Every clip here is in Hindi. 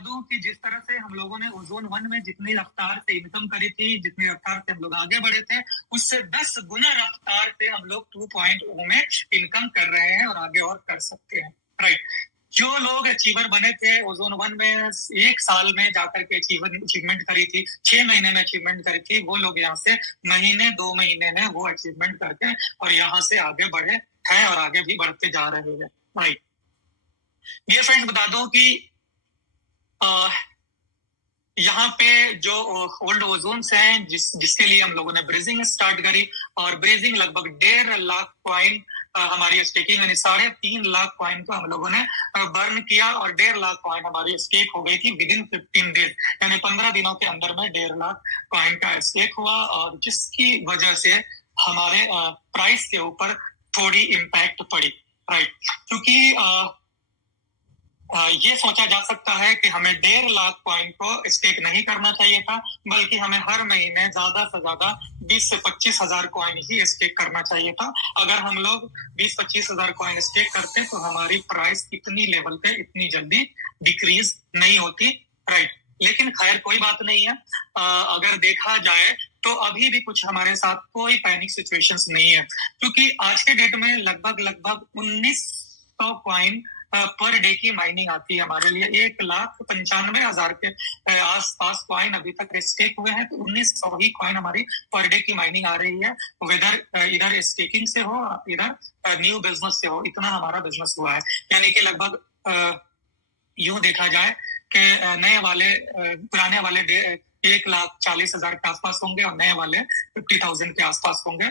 दूं कि जिस तरह से हम लोगों ने ओजोन 1 में जितनी रफ्तार से इनकम करी थी, जितनी रफ्तार से हम लोग आगे बढ़े थे, उससे 10 गुना रफ्तार से हम लोग 2.0 में इनकम कर रहे हैं और आगे और कर सकते हैं। राइट। जो लोग अचीवर बने थे ओजोन 1 में, 1 साल में जाकर के अचीवमेंट करी थी, 6 महीने में अचीवमेंट करी थी, वो लोग यहाँ से महीने 2 महीने में वो अचीवमेंट करके और यहाँ से आगे बढ़े हैं और आगे भी बढ़ते जा रहे हैं। राइट। ये फ्रेंड्स बता दो कि यहाँ पे जो ओल्ड ओजोन्स हैं जिसके लिए हम लोगों ने ब्रीजिंग स्टार्ट करी, और ब्रीजिंग लगभग 1.5 लाख कॉइन हमारी स्टेकिंग यानी 3.5 लाख कॉइन को हम लोगों ने बर्न किया और 1.5 लाख कॉइन हमारी स्टेक हो गई थी विदिन 15 डेज, यानी 15 दिनों के अंदर में 1.5 लाख कॉइन का स्टेक हुआ, और जिसकी वजह से हमारे प्राइस के ऊपर थोड़ी इम्पैक्ट पड़ी। राइट। क्योंकि ये सोचा जा सकता है कि हमें 1.5 लाख कॉइन को स्टेक नहीं करना चाहिए था, बल्कि हमें हर महीने ज्यादा से ज्यादा 20 से 25 हजार कॉइन ही स्टेक करना चाहिए था। अगर हम लोग 20-25 हजार कॉइन स्टेक करते तो हमारी प्राइस इतनी लेवल पे इतनी जल्दी डिक्रीज नहीं होती। राइट। लेकिन खैर कोई बात नहीं है। अगर देखा जाए तो अभी भी कुछ हमारे साथ कोई पैनिक सिचुएशंस नहीं है, क्योंकि आज के डेट में लगभग 1900 कॉइन पर डे की माइनिंग आती है हमारे लिए। 1,95,000 के आसपास कॉइन अभी तक स्टेक हुए हैं, तो 1900 ही कॉइन हमारी पर डे की माइनिंग आ रही है। इधर स्टेकिंग से हो, इधर न्यू बिजनेस से हो, इतना हमारा बिजनेस हुआ है। यानी कि लगभग यूं देखा जाए कि नए वाले पुराने वाले 1,40,000 के आसपास होंगे और नए वाले 50,000 के आसपास होंगे।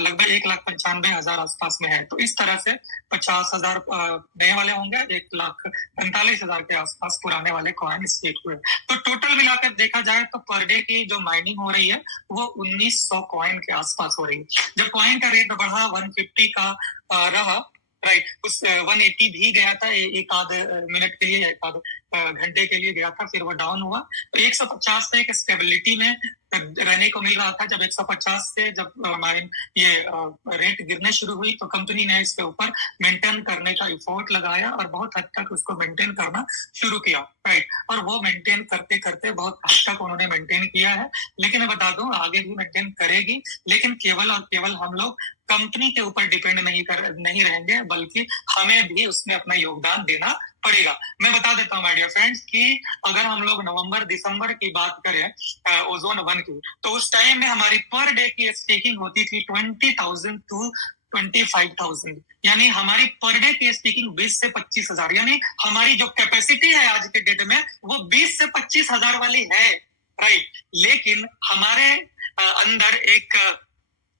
लगभग 1,95,000 आसपास में है। तो इस तरह से 50,000 नए वाले होंगे, 1,45,000 के आसपास पुराने वाले कॉइन स्टेक हुए। तो टोटल मिलाकर देखा जाए तो पर डे की जो माइनिंग हो रही है वो 1900 कॉइन के आसपास हो रही है। जब कॉइन का रेट बढ़ा 150 का रहा, राइट, उस 180 भी गया था एक आध मिनट के लिए, एक आध घंटे के लिए गया था, फिर वो डाउन हुआ। तो 150 से एक स्टेबिलिटी में रहने को मिल रहा था। जब 150 से जब हमारे ये रेट गिरने शुरू हुई तो कंपनी ने इसके ऊपर मेंटेन करने का एफर्ट लगाया और बहुत हद तक उसको मेंटेन करना शुरू किया। राइट। और वो मेंटेन करते करते बहुत हद तक उन्होंने मेंटेन किया है। लेकिन मैं बता दूं आगे भी मेंटेन करेगी, लेकिन केवल और केवल हम लोग कंपनी के ऊपर डिपेंड नहीं रहेंगे, बल्कि हमें भी उसमें अपना योगदान देना पड़ेगा। मैं बता देता हूँ माय डियर फ्रेंड्स कि अगर हम लोग नवंबर दिसंबर की बात करें ओजोन 1 की, तो उस टाइम में हमारी पर डे की स्टेकिंग होती थी 20,000 to 25,000, यानी हमारी पर डे की स्टेकिंग 20 से 25,000, यानी हमारी जो कैपेसिटी है आज के डेट में वो 20 से 25,000 वाली है। राइट। लेकिन हमारे अंदर एक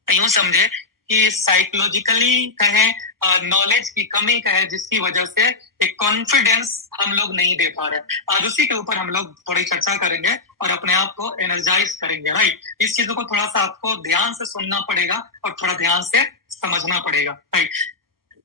यूं समझे कि साइकोलॉजिकली कहें, नॉलेज की कमी कहे, जिसकी वजह से एक कॉन्फिडेंस हम लोग नहीं दे पा रहे। आज उसी के ऊपर हम लोग थोड़ी चर्चा करेंगे और अपने आप को एनर्जाइज करेंगे। राइट। इस चीजों को थोड़ा सा आपको ध्यान से सुनना पड़ेगा और थोड़ा ध्यान से समझना पड़ेगा। राइट।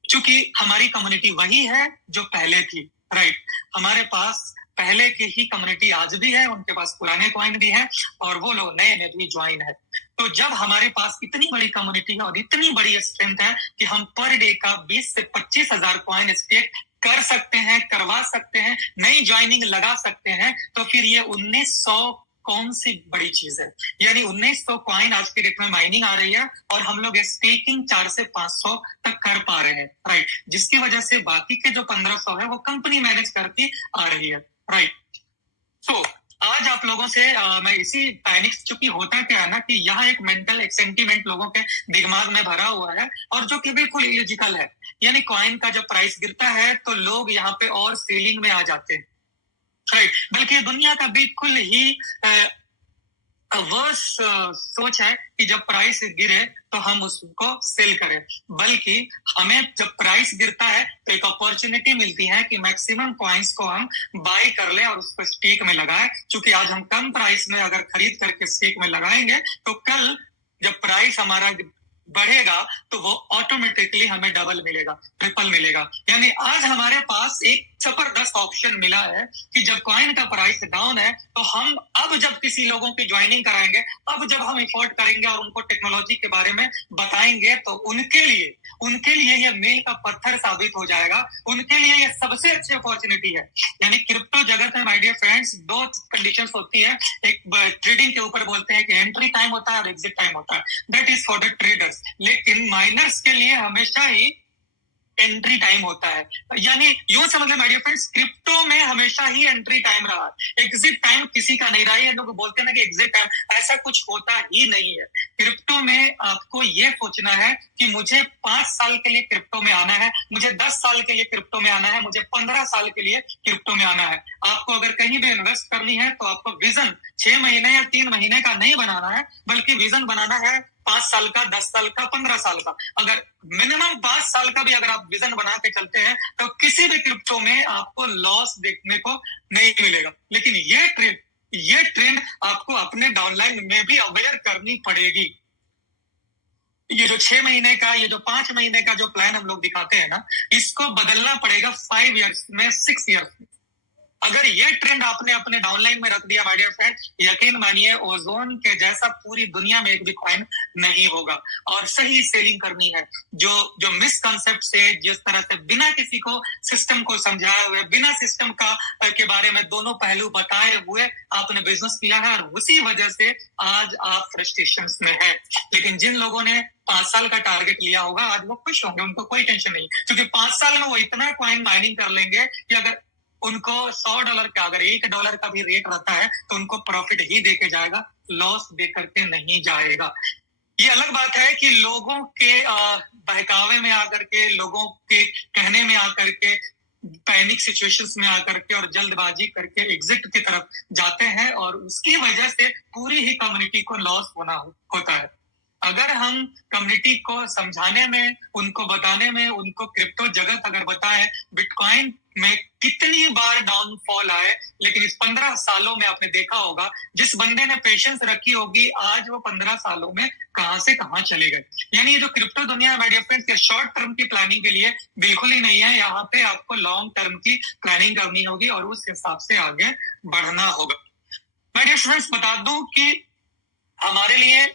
क्योंकि हमारी कम्युनिटी वही है जो पहले थी। राइट। हमारे पास पहले की ही कम्युनिटी आज भी है, उनके पास पुराने कॉइन भी हैं और वो लोग नए में भी ज्वाइन है। तो जब हमारे पास इतनी बड़ी कम्युनिटी है और इतनी बड़ी स्ट्रेंथ है कि हम पर डे का 20 से 25,000 कॉइन स्टेक कर सकते हैं, करवा सकते हैं, नई ज्वाइनिंग लगा सकते हैं, तो फिर ये 1900 कौन सी बड़ी चीज है। यानी 1900 कॉइन आज के डेट में माइनिंग आ रही है और हम लोग स्टेकिंग 400 से 500 तक कर पा रहे हैं। राइट। जिसकी वजह से बाकी के जो 1500 है वो कंपनी मैनेज करती आ रही है। राइट। तो आज आप लोगों से मैं इसी पैनिक, चूंकि होता क्या है ना कि यहाँ एक मेंटल एक सेंटीमेंट लोगों के दिमाग में भरा हुआ है और जो कि बिल्कुल इलॉजिकल है। यानी कॉइन का जब प्राइस गिरता है तो लोग यहाँ पे और सेलिंग में आ जाते हैं। राइट। बल्कि दुनिया का बिल्कुल ही वर्स सोच है कि जब प्राइस गिरे तो हम उसको सेल करें, बल्कि हमें जब प्राइस गिरता है तो एक अपॉर्चुनिटी मिलती है कि मैक्सिमम कॉइन्स को हम बाय कर लें और उसको स्टेक में लगाएं। क्योंकि आज हम कम प्राइस में अगर खरीद करके स्टेक में लगाएंगे तो कल जब प्राइस हमारा बढ़ेगा तो वो ऑटोमेटिकली हमें डबल मिलेगा, ट्रिपल मिलेगा। यानी आज हमारे पास एक जबरदस्त ऑप्शन मिला है कि जब कॉइन का प्राइस डाउन है तो हम अब जब किसी लोगों की ज्वाइनिंग कराएंगे, अब जब हम एफोर्ड करेंगे और उनको टेक्नोलॉजी के बारे में बताएंगे तो उनके लिए ये मील का पत्थर साबित हो जाएगा, उनके लिए ये सबसे अच्छी अपॉर्चुनिटी है। यानी क्रिप्टो जगत में माय डियर फ्रेंड्स दो कंडीशंस होती है, एक ट्रेडिंग के ऊपर बोलते हैं कि एंट्री टाइम होता है और एग्जिट टाइम होता है, that is for the traders. लेकिन माइनर्स के लिए हमेशा ही एंट्री टाइम होता है। यानी यूं समझ लें माय डियर फ्रेंड्स, क्रिप्टो में हमेशा ही एंट्री टाइम रहा, एग्जिट टाइम किसी का नहीं रहा है। लोग बोलते हैं ना कि एग्जिट टाइम, ऐसा कुछ होता ही नहीं है। क्रिप्टो में आपको ये सोचना है कि मुझे 5 साल के लिए क्रिप्टो में आना है, मुझे 10 साल के लिए क्रिप्टो में आना है, मुझे 15 साल के लिए क्रिप्टो में आना है। आपको अगर कहीं भी इन्वेस्ट करनी है तो आपको विजन 6 महीने या 3 महीने का नहीं बनाना है, बल्कि विजन बनाना है 5 साल का, 10 साल का, 15 साल का। अगर मिनिमम 5 साल का भी अगर आप विजन बना के चलते हैं तो किसी भी क्रिप्टो में आपको लॉस देखने को नहीं मिलेगा। लेकिन ये ट्रेंड आपको अपने डाउनलाइन में भी अवेयर करनी पड़ेगी। ये जो 6 महीने का, ये जो 5 महीने का जो प्लान हम लोग दिखाते हैं ना, इसको बदलना पड़ेगा 5 इयर्स में, 6 इयर्स में। अगर ये ट्रेंड आपने अपने डाउनलाइन में रख दिया माय डियर फ्रेंड, यकीन मानिए ओजोन के जैसा पूरी दुनिया में एक भी कॉइन नहीं होगा। और सही सेलिंग करनी है, जो मिसकंसेप्ट से, जिस तरह से बिना किसी को सिस्टम को समझाए हुए, बिना सिस्टम का के बारे में दोनों पहलू बताए हुए आपने बिजनेस किया है, और उसी वजह से आज आप फ्रस्ट्रेशन में है। लेकिन जिन लोगों ने 5 साल का टारगेट लिया होगा, आज वो खुश होंगे, उनको कोई टेंशन नहीं, क्योंकि 5 साल में वो इतना कॉइन माइनिंग कर लेंगे कि अगर उनको $100 का, अगर $1 का भी रेट रहता है तो उनको प्रॉफिट ही देके जाएगा, लॉस दे करके नहीं जाएगा। ये अलग बात है कि लोगों के बहकावे में आकर के, लोगों के कहने में आकर के, पैनिक सिचुएशंस में आकर के और जल्दबाजी करके एग्जिट की तरफ जाते हैं, और उसकी वजह से पूरी ही कम्युनिटी को लॉस होता है। अगर हम कम्युनिटी को समझाने में, उनको बताने में, उनको क्रिप्टो जगत अगर बताएं बिटकॉइन में कितनी बार डाउनफॉल आए, लेकिन इस 15 सालों में आपने देखा होगा जिस बंदे ने पेशेंस रखी होगी, आज वो 15 सालों में कहां से कहां चले गए। यानी ये जो क्रिप्टो दुनिया माय डियर फ्रेंड्स, ये शॉर्ट टर्म की प्लानिंग के लिए बिल्कुल ही नहीं है। यहाँ पे आपको लॉन्ग टर्म की प्लानिंग करनी होगी और उस हिसाब से आगे बढ़ना होगा। माय डियर फ्रेंड्स, बता दूं कि हमारे लिए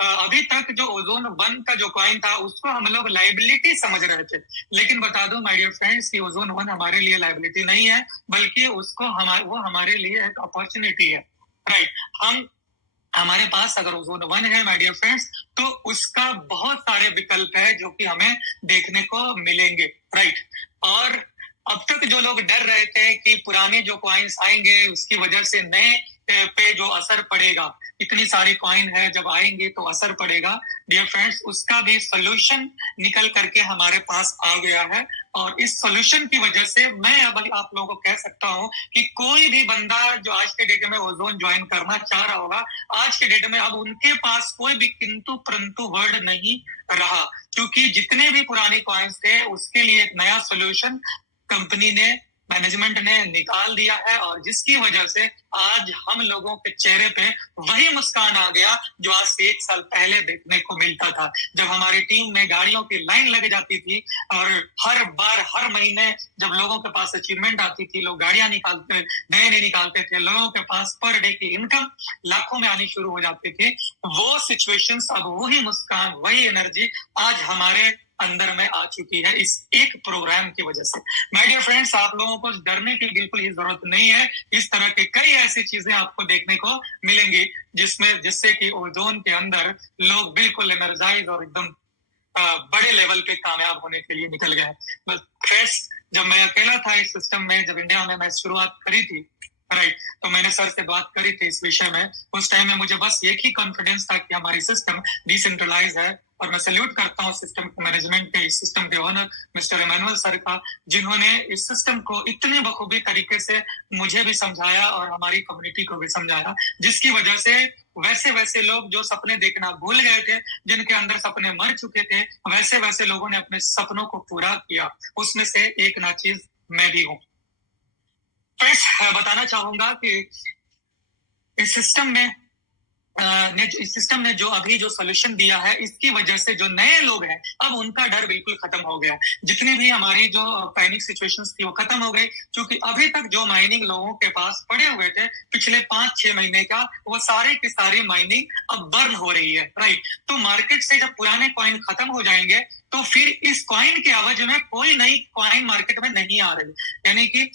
अभी तक जो ओजोन 1 का जो कॉइन था उसको हम लोग लाइबिलिटी समझ रहे थे, लेकिन बता दूं माय डियर फ्रेंड्स कि ओजोन 1 हमारे लिए लाइबिलिटी नहीं है, बल्कि वो हमारे लिए एक अपॉर्चुनिटी है। राइट, हमारे पास अगर ओजोन 1 है माय डियर फ्रेंड्स, तो उसका बहुत सारे विकल्प है जो कि हमें देखने को मिलेंगे। राइट, और अब तक जो लोग डर रहे थे कि पुराने जो कॉइन्स आएंगे उसकी वजह से नए पे जो असर पड़ेगा, इतनी सारी कॉइन है, जब आएंगे तो असर पड़ेगा, डियर फ्रेंड्स उसका भी सोल्यूशन निकल करके हमारे पास आ गया है। और इस सोल्यूशन की वजह से मैं अब आप लोगों को कह सकता हूं कि कोई भी बंदा जो आज के डेट में ओजोन ज्वाइन करना चाह रहा होगा, आज के डेट में अब उनके पास कोई भी किंतु परंतु वर्ड नहीं रहा, क्योंकि जितने भी पुराने कॉइन्स थे उसके लिए एक नया सोल्यूशन कंपनी ने, मैनेजमेंट ने निकाल दिया है, और जिसकी वजह से आज हम लोगों के चेहरे पे वही मुस्कान आ गया जो आज से 1 साल पहले देखने को मिलता था, जब हमारी टीम में गाड़ियों की लाइन लग जाती थी और हर बार हर महीने जब लोगों के पास अचीवमेंट आती थी, लोग गाड़ियां नए निकालते थे, लोगों के पास पर डे की इनकम लाखों में आनी शुरू हो जाती थी। वो सिचुएशंस, अब वही मुस्कान, वही एनर्जी आज हमारे अंदर में आ चुकी है इस एक प्रोग्राम की वजह से। माय डियर फ्रेंड्स, आप लोगों को डरने की बिल्कुल ही जरूरत नहीं है। इस तरह के कई ऐसी चीजें आपको देखने को मिलेंगी जिससे कि ओजोन के अंदर लोग बिल्कुल एनर्जाइज और एकदम बड़े लेवल पे कामयाब होने के लिए निकल गए। बस फ्रेंड्स, जब मैं अकेला था इस सिस्टम में, जब इंडिया में मैं शुरुआत करी थी, राइट, तो मैंने सर से बात करी थी इस विषय में। उस टाइम में मुझे बस एक ही कॉन्फिडेंस था कि हमारी सिस्टम डिसेंट्रलाइज है, और मैं सैल्यूट करता हूँ सिस्टम के मैनेजमेंट के, इस सिस्टम के ओनर मिस्टर इमैनुअल सर का, जिन्होंने इस सिस्टम को इतने बखूबी तरीके से मुझे भी समझाया और हमारी कम्युनिटी को भी समझाया, जिसकी वजह से वैसे लोग जो सपने देखना भूल गए थे, जिनके अंदर सपने मर चुके थे, वैसे लोगों ने अपने सपनों को पूरा किया। उसमें से एक नाचीज मैं भी हूँ। फ्रेंड्स, बताना चाहूंगा कि इस सिस्टम में सिस्टम ने जो अभी जो सोल्यूशन दिया है, इसकी वजह से जो नए लोग हैं अब उनका डर बिल्कुल खत्म हो गया। जितनी भी हमारी जो पैनिक सिचुएशंस थी वो खत्म हो गई, क्योंकि अभी तक जो माइनिंग लोगों के पास पड़े हुए थे पिछले 5-6 महीने का, वो सारे की सारी माइनिंग अब बर्न हो रही है, राइट। तो मार्केट से जब पुराने कॉइन खत्म हो जाएंगे तो फिर इस कॉइन के एवज में कोई नई कॉइन मार्केट में नहीं आ रही, यानी कि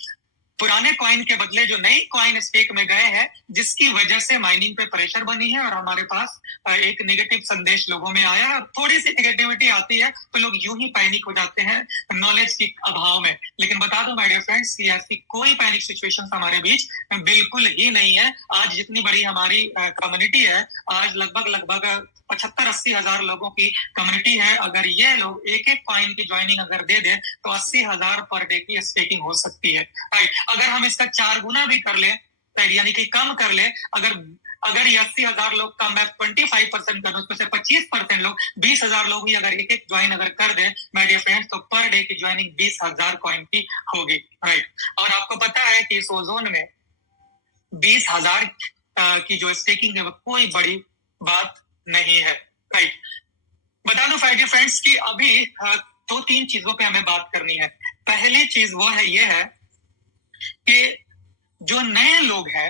पुराने कॉइन के बदले जो नई कॉइन स्टेक में गए हैं, जिसकी वजह से माइनिंग पे प्रेशर बनी है और हमारे पास एक नेगेटिव संदेश लोगों में आया है। थोड़ी सी नेगेटिविटी आती है तो लोग यूं ही पैनिक हो जाते हैं नॉलेज के अभाव में। लेकिन बता दूं माय डियर फ्रेंड्स कि ऐसी कोई पैनिक सिचुएशन हमारे बीच बिल्कुल ही नहीं है। आज जितनी बड़ी हमारी कम्युनिटी है, आज लगभग 75-80 हजार लोगों की कम्युनिटी है। अगर ये लोग एक एक कॉइन की ज्वाइनिंग अगर दे दे तो 80 हजार पर डे की स्टेकिंग हो सकती है, राइट। अगर हम इसका 4 गुना भी कर ले, यानी कि कम कर ले, अगर ये 80 हजार लोग का मैं 25% करूं, उसमें से 25% लोग 20 हजार लोग ही अगर एक एक ज्वाइन अगर कर दे माय डियर फ्रेंड्स, तो पर डे की ज्वाइनिंग 20 हजार कॉइन की होगी, राइट। और आपको पता है कि इस ओजोन में 20 हजार की जो स्टेकिंग है वो कोई बड़ी बात नहीं है, राइट। बता दो माय डियर फ्रेंड्स कि अभी 2-3 चीजों पे हमें बात करनी है। पहली चीज वो है ये है कि जो नए लोग हैं,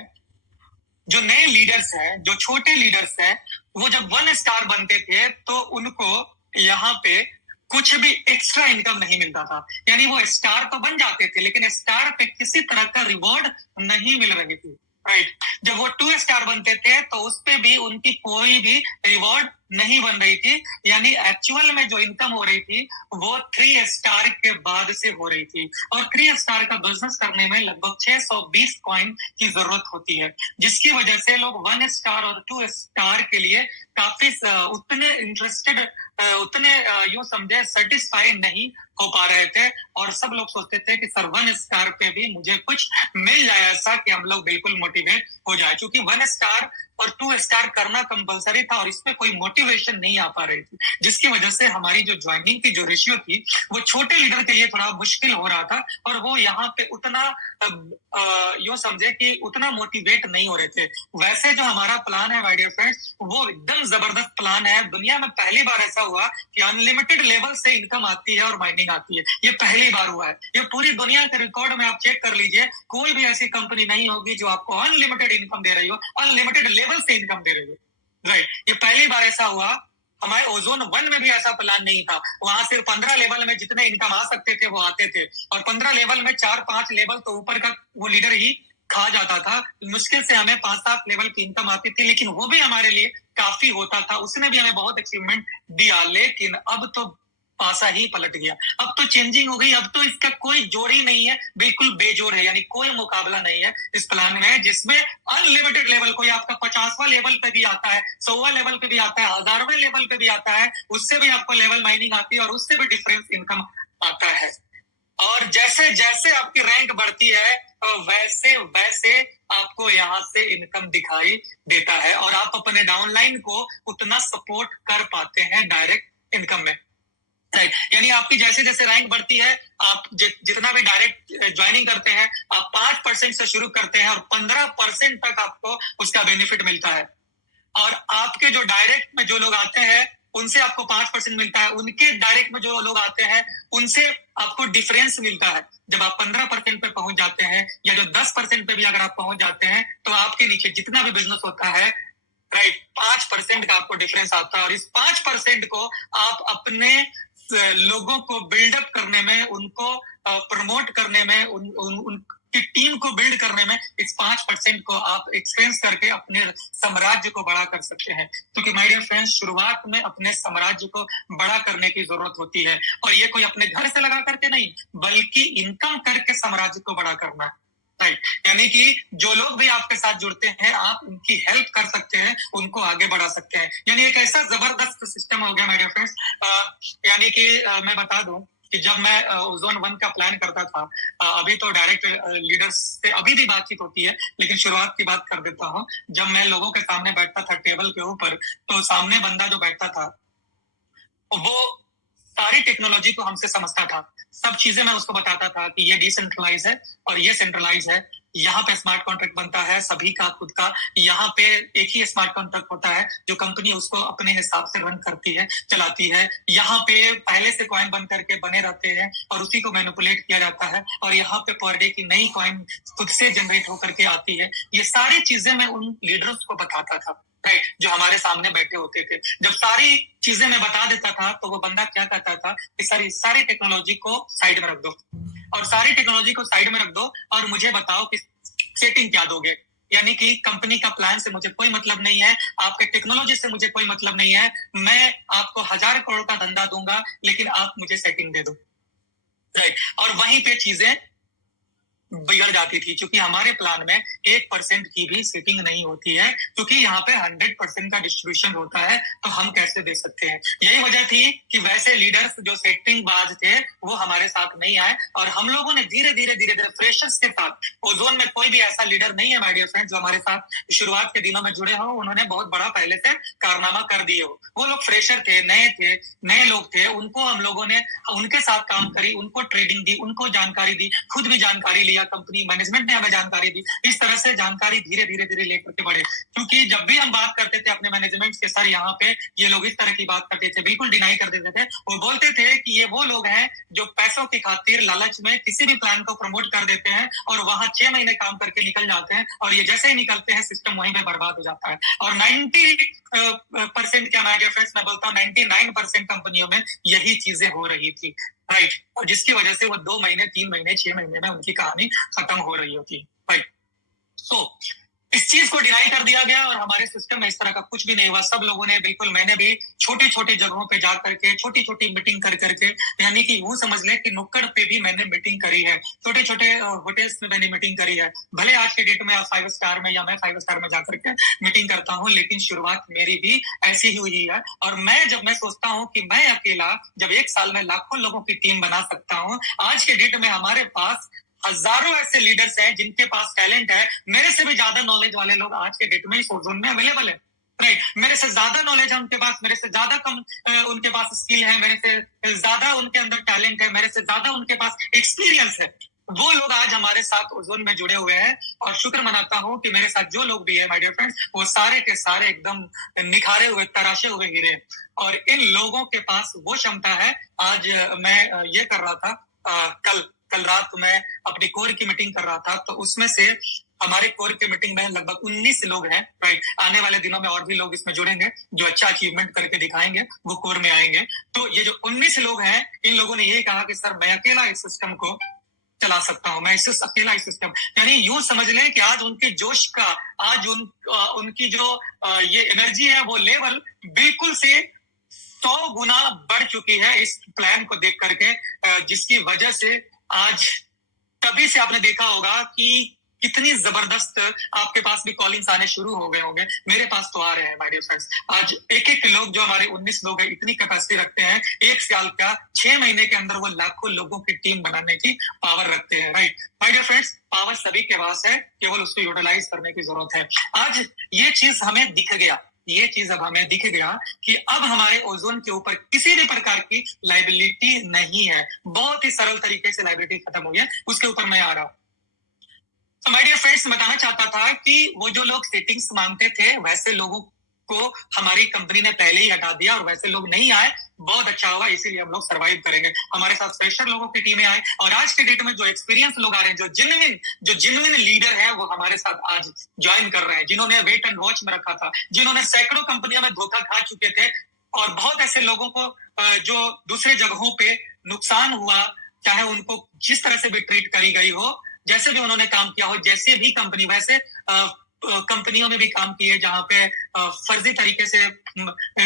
जो नए लीडर्स हैं, जो छोटे लीडर्स हैं, वो जब 1 स्टार बनते थे तो उनको यहाँ पे कुछ भी एक्स्ट्रा इनकम नहीं मिलता था, यानी वो स्टार तो बन जाते थे लेकिन स्टार पे किसी तरह का रिवॉर्ड नहीं मिल रही थी, राइट। जब वो 2 स्टार बनते थे तो उस पे भी उनकी कोई भी रिवॉर्ड नहीं बन रही थी, यानी एक्चुअल में जो इनकम हो रही थी वो 3 स्टार के बाद से हो रही थी। और 3 स्टार का बिजनेस करने में लगभग 620 कॉइन की जरूरत होती है, जिसकी वजह से लोग 1 स्टार और 2 स्टार के लिए काफी उतने इंटरेस्टेड, उतने यूं समझे सेटिस्फाई नहीं हो पा रहे थे। और सब लोग सोचते थे कि सर 1 स्टार पे भी मुझे कुछ मिल जाए, ऐसा कि हम लोग बिल्कुल मोटिवेट हो जाए, क्योंकि 1 स्टार और 2 स्टार करना कंपलसरी था और इसमें कोई मोटिवेशन नहीं आ पा रही थी, जिसकी वजह से हमारी जो ज्वाइनिंग की जो रेशियो थी वो छोटे लीडर के लिए थोड़ा मुश्किल हो रहा था और वो यहाँ पे उतना यूं समझे कि उतना मोटिवेट नहीं हो रहे थे। वैसे जो हमारा प्लान है माय डियर फ्रेंड्स, वो एकदम जबरदस्त प्लान है। दुनिया में पहली बार ऐसा हुआ कि अनलिमिटेड लेवल से इनकम आती है और माइनिंग आती है, ये पहली बार हुआ है। ये पूरी दुनिया के रिकॉर्ड में आप चेक कर लीजिए, कोई भी ऐसी कंपनी नहीं होगी जो आपको अनलिमिटेड इनकम दे रही हो, अनलिमिटेड लेवल से इनकम दे रही हो, राइट। ये पहली बार ऐसा हुआ। हमारे ओजोन 1 में भी ऐसा प्लान नहीं था, वहां सिर्फ 15 लेवल में जितने इनकम आ सकते थे वो आते थे, और 15 लेवल में 4-5 लेवल तो ऊपर का वो लीडर ही खा जाता था। मुश्किल से हमें 5-7 लेवल की इनकम आती थी, लेकिन वो भी हमारे लिए काफी होता था, उसने भी हमें बहुत अचीवमेंट दिया। लेकिन अब तो पासा ही पलट गया, अब तो चेंजिंग हो गई, अब तो इसका कोई जोड़ ही नहीं है, बिल्कुल बेजोड़ है, यानी कोई मुकाबला नहीं है इस प्लान में, जिसमें अनलिमिटेड लेवल कोई आपका 50वां लेवल पे भी आता है, 100वां लेवल पे भी आता है, 1000वें लेवल पे भी आता है, उससे भी आपको लेवल माइनिंग आती है और उससे भी डिफरेंस इनकम आता है। और जैसे जैसे आपकी रैंक बढ़ती है वैसे वैसे आपको यहाँ से इनकम दिखाई देता है और आप अपने डाउनलाइन को उतना सपोर्ट कर पाते हैं डायरेक्ट इनकम में, राइट। यानी आपकी जैसे जैसे रैंक बढ़ती है, आप जितना भी डायरेक्ट ज्वाइनिंग करते हैं, आप 5% से शुरू करते हैं और 15% तक आपको उसका बेनिफिट मिलता है। और आपके जो डायरेक्ट में जो लोग आते हैं उनसे आपको 5% मिलता है, उनके डायरेक्ट में जो लोग आते हैं उनसे आपको डिफरेंस मिलता है। जब आप 15% पे पहुंच जाते हैं या जो 10% पे भी अगर आप पहुंच जाते हैं तो आपके नीचे जितना भी बिजनेस होता है, राइट, 5% का आपको डिफरेंस आता है। और इस 5% को आप अपने लोगों को बिल्डअप करने में, उनको प्रमोट करने में, उनकी टीम को बिल्ड करने में इस 5% को आप एक्सपेंस करके अपने साम्राज्य को बड़ा कर सकते हैं। क्योंकि माय डियर फ्रेंड्स, शुरुआत में अपने साम्राज्य को बड़ा करने की जरूरत होती है, और ये कोई अपने घर से लगा करके नहीं, बल्कि इनकम करके साम्राज्य को बड़ा करना है, राइट। यानी कि जो लोग भी आपके साथ जुड़ते हैं आप उनकी हेल्प कर सकते हैं, उनको आगे बढ़ा सकते हैं। यानी एक ऐसा जबरदस्त सिस्टम हो गया माय डियर फ्रेंड्स। यानी कि मैं बता दूं कि जब मैं ओजोन 1 का प्लान करता था, अभी तो डायरेक्ट लीडर्स से अभी भी बातचीत होती है, लेकिन शुरुआत की बात कर देता हूं। जब मैं लोगों के सामने बैठता था टेबल के ऊपर, तो सामने बंदा जो बैठता था वो सारी टेक्नोलॉजी को हमसे समझता था, सब चीजें मैं उसको बताता था कि ये डिसेंट्रलाइज है और ये सेंट्रलाइज है, यहाँ पे स्मार्ट कॉन्ट्रैक्ट बनता है सभी का खुद का, यहाँ पे एक ही स्मार्ट कॉन्ट्रैक्ट होता है जो कंपनी उसको अपने हिसाब से रन करती है, चलाती है। यहाँ पे पहले से कॉइन बन करके बने रहते हैं और उसी को मैनिपुलेट किया जाता है, और यहाँ पे पर डे की नई कॉइन खुद से जनरेट होकर के आती है। ये सारी चीजें मैं उन लीडर्स को बताता था, राइट, जो हमारे सामने बैठे होते थे। जब सारी चीजें मैं बता देता था तो वो बंदा क्या कहता था कि सारी टेक्नोलॉजी को साइड में रख दो, और सारी टेक्नोलॉजी को साइड में रख दो और मुझे बताओ कि सेटिंग क्या दोगे। यानी कि कंपनी का प्लान से मुझे कोई मतलब नहीं है, आपके टेक्नोलॉजी से मुझे कोई मतलब नहीं है, मैं आपको 1000 करोड़ का धंधा दूंगा लेकिन आप मुझे सेटिंग दे दो, राइट। और वहीं पे चीजें बिगड़ जाती थी, क्योंकि हमारे प्लान में 1% की भी सेटिंग नहीं होती है, क्योंकि यहाँ पे 100% का डिस्ट्रीब्यूशन होता है, तो हम कैसे दे सकते हैं। यही वजह थी कि वैसे लीडर्स जो सेटिंग बाज थे वो हमारे साथ नहीं आए, और हम लोगों ने धीरे धीरे फ्रेशर्स के साथ, ओजोन में कोई भी ऐसा लीडर नहीं है माय डियर फ्रेंड्स जो हमारे साथ शुरुआत के दिनों में जुड़े हो, उन्होंने बहुत बड़ा पहले से कारनामा कर दिए हो। वो लोग फ्रेशर थे, नए लोग थे, उनको हम लोगों ने उनके साथ काम करी, उनको ट्रेनिंग दी, उनको जानकारी दी, खुद भी जानकारी ली, कंपनी मैनेजमेंट ने हमें जानकारी दी। इस तरह से जानकारी धीरे धीरे लेकर के बढ़े, क्योंकि जब भी हम बात करते थे अपने मैनेजमेंट के, सर यहाँ पे ये लोग इस तरह की बात करते थे, बिल्कुल डिनाई कर देते थे। वो बोलते थे कि ये वो लोग हैं जो पैसों की खातिर लालच में किसी भी प्लान को प्रमोट कर देते हैं और वहां 6 महीने काम करके निकल जाते हैं, और ये जैसे ही निकलते हैं सिस्टम वहीं पे बर्बाद हो जाता है। और 90% क्या मैं फ्रेंड्स मैं बोलता हूँ 99% कंपनियों में यही चीजें हो रही थी, राइट। और जिसकी वजह से वो 2 महीने 3 महीने 6 महीने में उनकी कहानी खत्म हो रही होती, राइट। सो इस चीज को डिनाई कर दिया गया और हमारे सिस्टम में इस तरह का कुछ भी नहीं हुआ। सब लोगों ने बिल्कुल, मैंने भी छोटी छोटी जगहों पे जा करके छोटी छोटी मीटिंग कर करके, यानी कि यूं समझ लें कि नुक्कड़ पे भी मैंने मीटिंग करी है, छोटे छोटे होटल्स में मैंने मीटिंग करी है। भले आज के डेट में आप 5 स्टार में या मैं 5 स्टार में जाकर के मीटिंग करता हूँ, लेकिन शुरुआत मेरी भी ऐसी ही हुई है। और जब मैं सोचता हूँ कि मैं अकेला जब एक साल में लाखों लोगों की टीम बना सकता हूँ, आज के डेट में हमारे पास हजारों ऐसे लीडर्स हैं जिनके पास टैलेंट है, मेरे से भी ज्यादा नॉलेज वाले लोग आज के डेट में इस ओजोन में अवेलेबल है, राइट। मेरे से ज्यादा नॉलेज है उनके पास, मेरे से ज्यादा कम उनके पास स्किल है, मेरे से ज्यादा उनके अंदर टैलेंट है, मेरे से ज्यादा उनके पास एक्सपीरियंस है। वो लोग आज हमारे साथ ओजोन में जुड़े हुए हैं, और शुक्र मनाता हूँ कि मेरे साथ जो लोग भी है माय डियर फ्रेंड्स, वो सारे के सारे एकदम निखारे हुए, तराशे हुए हीरे। और इन लोगों के पास वो क्षमता है। आज मैं ये कर रहा था, कल रात मैं अपनी कोर की मीटिंग कर रहा था, तो उसमें से हमारे कोर की मीटिंग में लगभग 19 लोग हैं, राइट। आने वाले दिनों में और भी लोग इसमें जुड़ेंगे जो अच्छा अचीवमेंट करके दिखाएंगे, वो कोर में आएंगे। तो ये जो 19 लोग हैं, इन लोगों ने यही कहा कि सर मैं अकेला इस सिस्टम को चला सकता हूं, मैं अकेला इस सिस्टम, यानी यूं समझ लें कि आज उनके जोश का, आज उनकी जो ये एनर्जी है, वो लेवल बिल्कुल से 100 गुना बढ़ चुकी है इस प्लान को देख करके, जिसकी वजह से आज तभी से आपने देखा होगा कि कितनी जबरदस्त आपके पास भी कॉलिंग्स आने शुरू हो गए होंगे। मेरे पास तो आ रहे हैं माय डियर फ्रेंड्स। आज एक लोग, जो हमारे 19 लोग हैं, इतनी कैपेसिटी रखते हैं, एक साल का 6 महीने के अंदर वो लाखों लोगों की टीम बनाने की पावर रखते हैं, right. My dear friends, power सभी के पास है, केवल उसको यूटिलाइज करने की जरूरत है। आज ये चीज हमें दिख गया, ये चीज अब हमें दिख गया कि अब हमारे ओजोन के ऊपर किसी भी प्रकार की लाइबिलिटी नहीं है। बहुत ही सरल तरीके से लाइबिलिटी खत्म हुई है, उसके ऊपर मैं आ रहा हूं। तो माय डियर फ्रेंड्स, बताना चाहता था कि वो जो लोग सेटिंग्स मांगते थे, वैसे लोगों को हमारी कंपनी ने पहले ही हटा दिया, और वैसे लोग नहीं आए। बहुत अच्छा हुआ, इसीलिए हम लोग सर्वाइव करेंगे। हमारे साथ फ्रेशर लोगों की टीमें आए, और आज के डेट में जो एक्सपीरियंस लोग आ रहे हैं, जो जिनविन लीडर है, वो हमारे साथ आज ज्वाइन कर रहे हैं, जिन्होंने वेट एंड वॉच में रखा था, जिन्होंने सैकड़ों कंपनियों में धोखा खा चुके थे। और बहुत ऐसे लोगों को जो दूसरे जगहों पे नुकसान हुआ, चाहे उनको जिस तरह से भी ट्रीट करी गई हो, जैसे भी उन्होंने काम किया हो, जैसे भी कंपनी, वैसे कंपनियों में भी काम किए जहां पे फर्जी तरीके से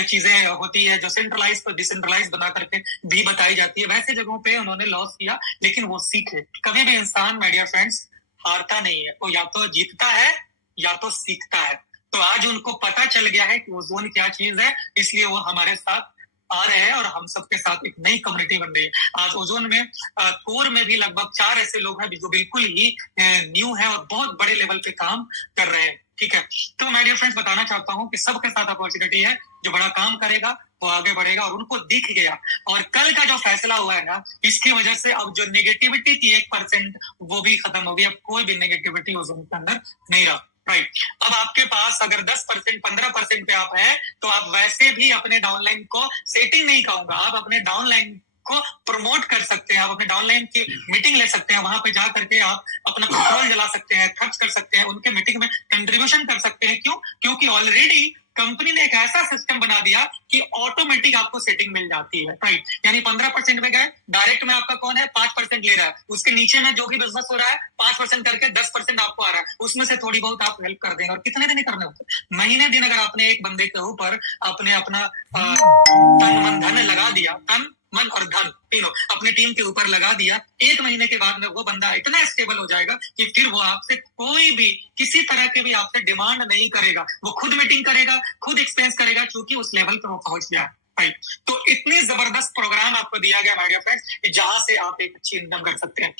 चीजें होती है, जो सेंट्रलाइज को डिसेंट्रलाइज बना करके भी बताई जाती है, वैसे जगहों पे उन्होंने लॉस किया, लेकिन वो सीखे। कभी भी इंसान माय डियर फ्रेंड्स हारता नहीं है, वो या तो जीतता है या तो सीखता है। तो आज उनको पता चल गया है कि ओजोन क्या चीज है, इसलिए वो हमारे साथ आ रहे हैं और हम सबके साथ एक नई कम्युनिटी बन रही है। आज ओजोन में कोर में भी लगभग 4 ऐसे लोग हैं जो बिल्कुल ही न्यू है और बहुत बड़े लेवल पे काम कर रहे हैं। ठीक है, तो माय डियर फ्रेंड्स बताना चाहता हूँ कि सबके साथ अपॉर्चुनिटी है, जो बड़ा काम करेगा वो आगे बढ़ेगा और उनको दिख गया। और कल का जो फैसला हुआ है ना, इसकी वजह से अब जो नेगेटिविटी थी 1% वो भी खत्म हो गई। अब कोई भी नेगेटिविटी ओजोन के अंदर नहीं रहा। राइट, अब आपके पास अगर 10% 15% पे आप है तो आप वैसे भी अपने डाउनलाइन को सेटिंग नहीं कहूंगा, आप अपने डाउनलाइन को प्रमोट कर सकते हैं, आप अपने डाउनलाइन की मीटिंग ले सकते हैं, वहां पे जा करके आप अपना पेट्रोल जला सकते हैं, खर्च कर सकते हैं, उनके मीटिंग में कंट्रीब्यूशन कर सकते हैं। क्यों? क्योंकि ऑलरेडी कंपनी ने एक ऐसा सिस्टम बना दिया कि ऑटोमेटिक आपको सेटिंग मिल जाती है। राइट, यानी 15% में गए, डायरेक्ट में आपका कौन है 5% ले रहा है, उसके नीचे में जो भी बिजनेस हो रहा है 5% करके 10% आपको आ रहा है, उसमें से थोड़ी बहुत आप हेल्प कर देंगे। और कितने दिन करने होते हैं? महीने दिन अगर आपने एक बंदे के ऊपर आपने अपना तन मन धन लगा दिया, तन मन और धन तीनों अपनी टीम के ऊपर लगा दिया, 1 महीने के बाद में वो बंदा इतना स्टेबल हो जाएगा कि फिर वो आपसे कोई भी किसी तरह के भी आपसे डिमांड नहीं करेगा, वो खुद मीटिंग करेगा, खुद एक्सपेंस करेगा, क्योंकि उस लेवल पर वो पहुंच गया है। तो इतनी जबरदस्त प्रोग्राम आपको दिया गया माय डियर फ्रेंड्स, जहां से आप एक अच्छी इनकम कर सकते हैं।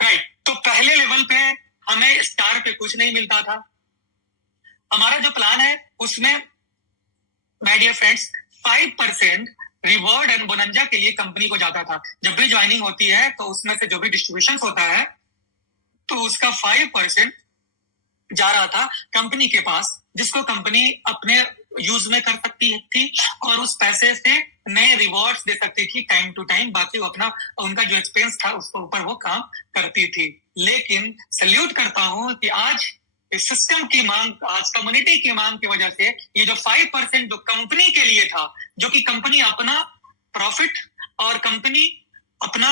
राइट, तो पहले लेवल पे हमें स्टार पे कुछ नहीं मिलता था। हमारा जो प्लान है उसमें my dear friends 5% reward and bonanza के लिए कंपनी को जाता था। जब भी ज्वाइनिंग होती है तो उसमें से जो भी डिस्ट्रीब्यूशन होता है तो उसका 5% जा रहा था कंपनी के पास, जिसको कंपनी अपने यूज में कर सकती थी और उस पैसे से नए रिवॉर्ड्स दे सकती थी टाइम टू टाइम। बाकी वो अपना उनका जो एक्सपेंस था उसके ऊपर वो काम करती थी। लेकिन सल्यूट करता हूं कि आज इस सिस्टम की मांग, आज कम्युनिटी की मांग की वजह से ये जो 5% जो कंपनी के लिए था, जो कि कंपनी अपना प्रॉफिट और कंपनी अपना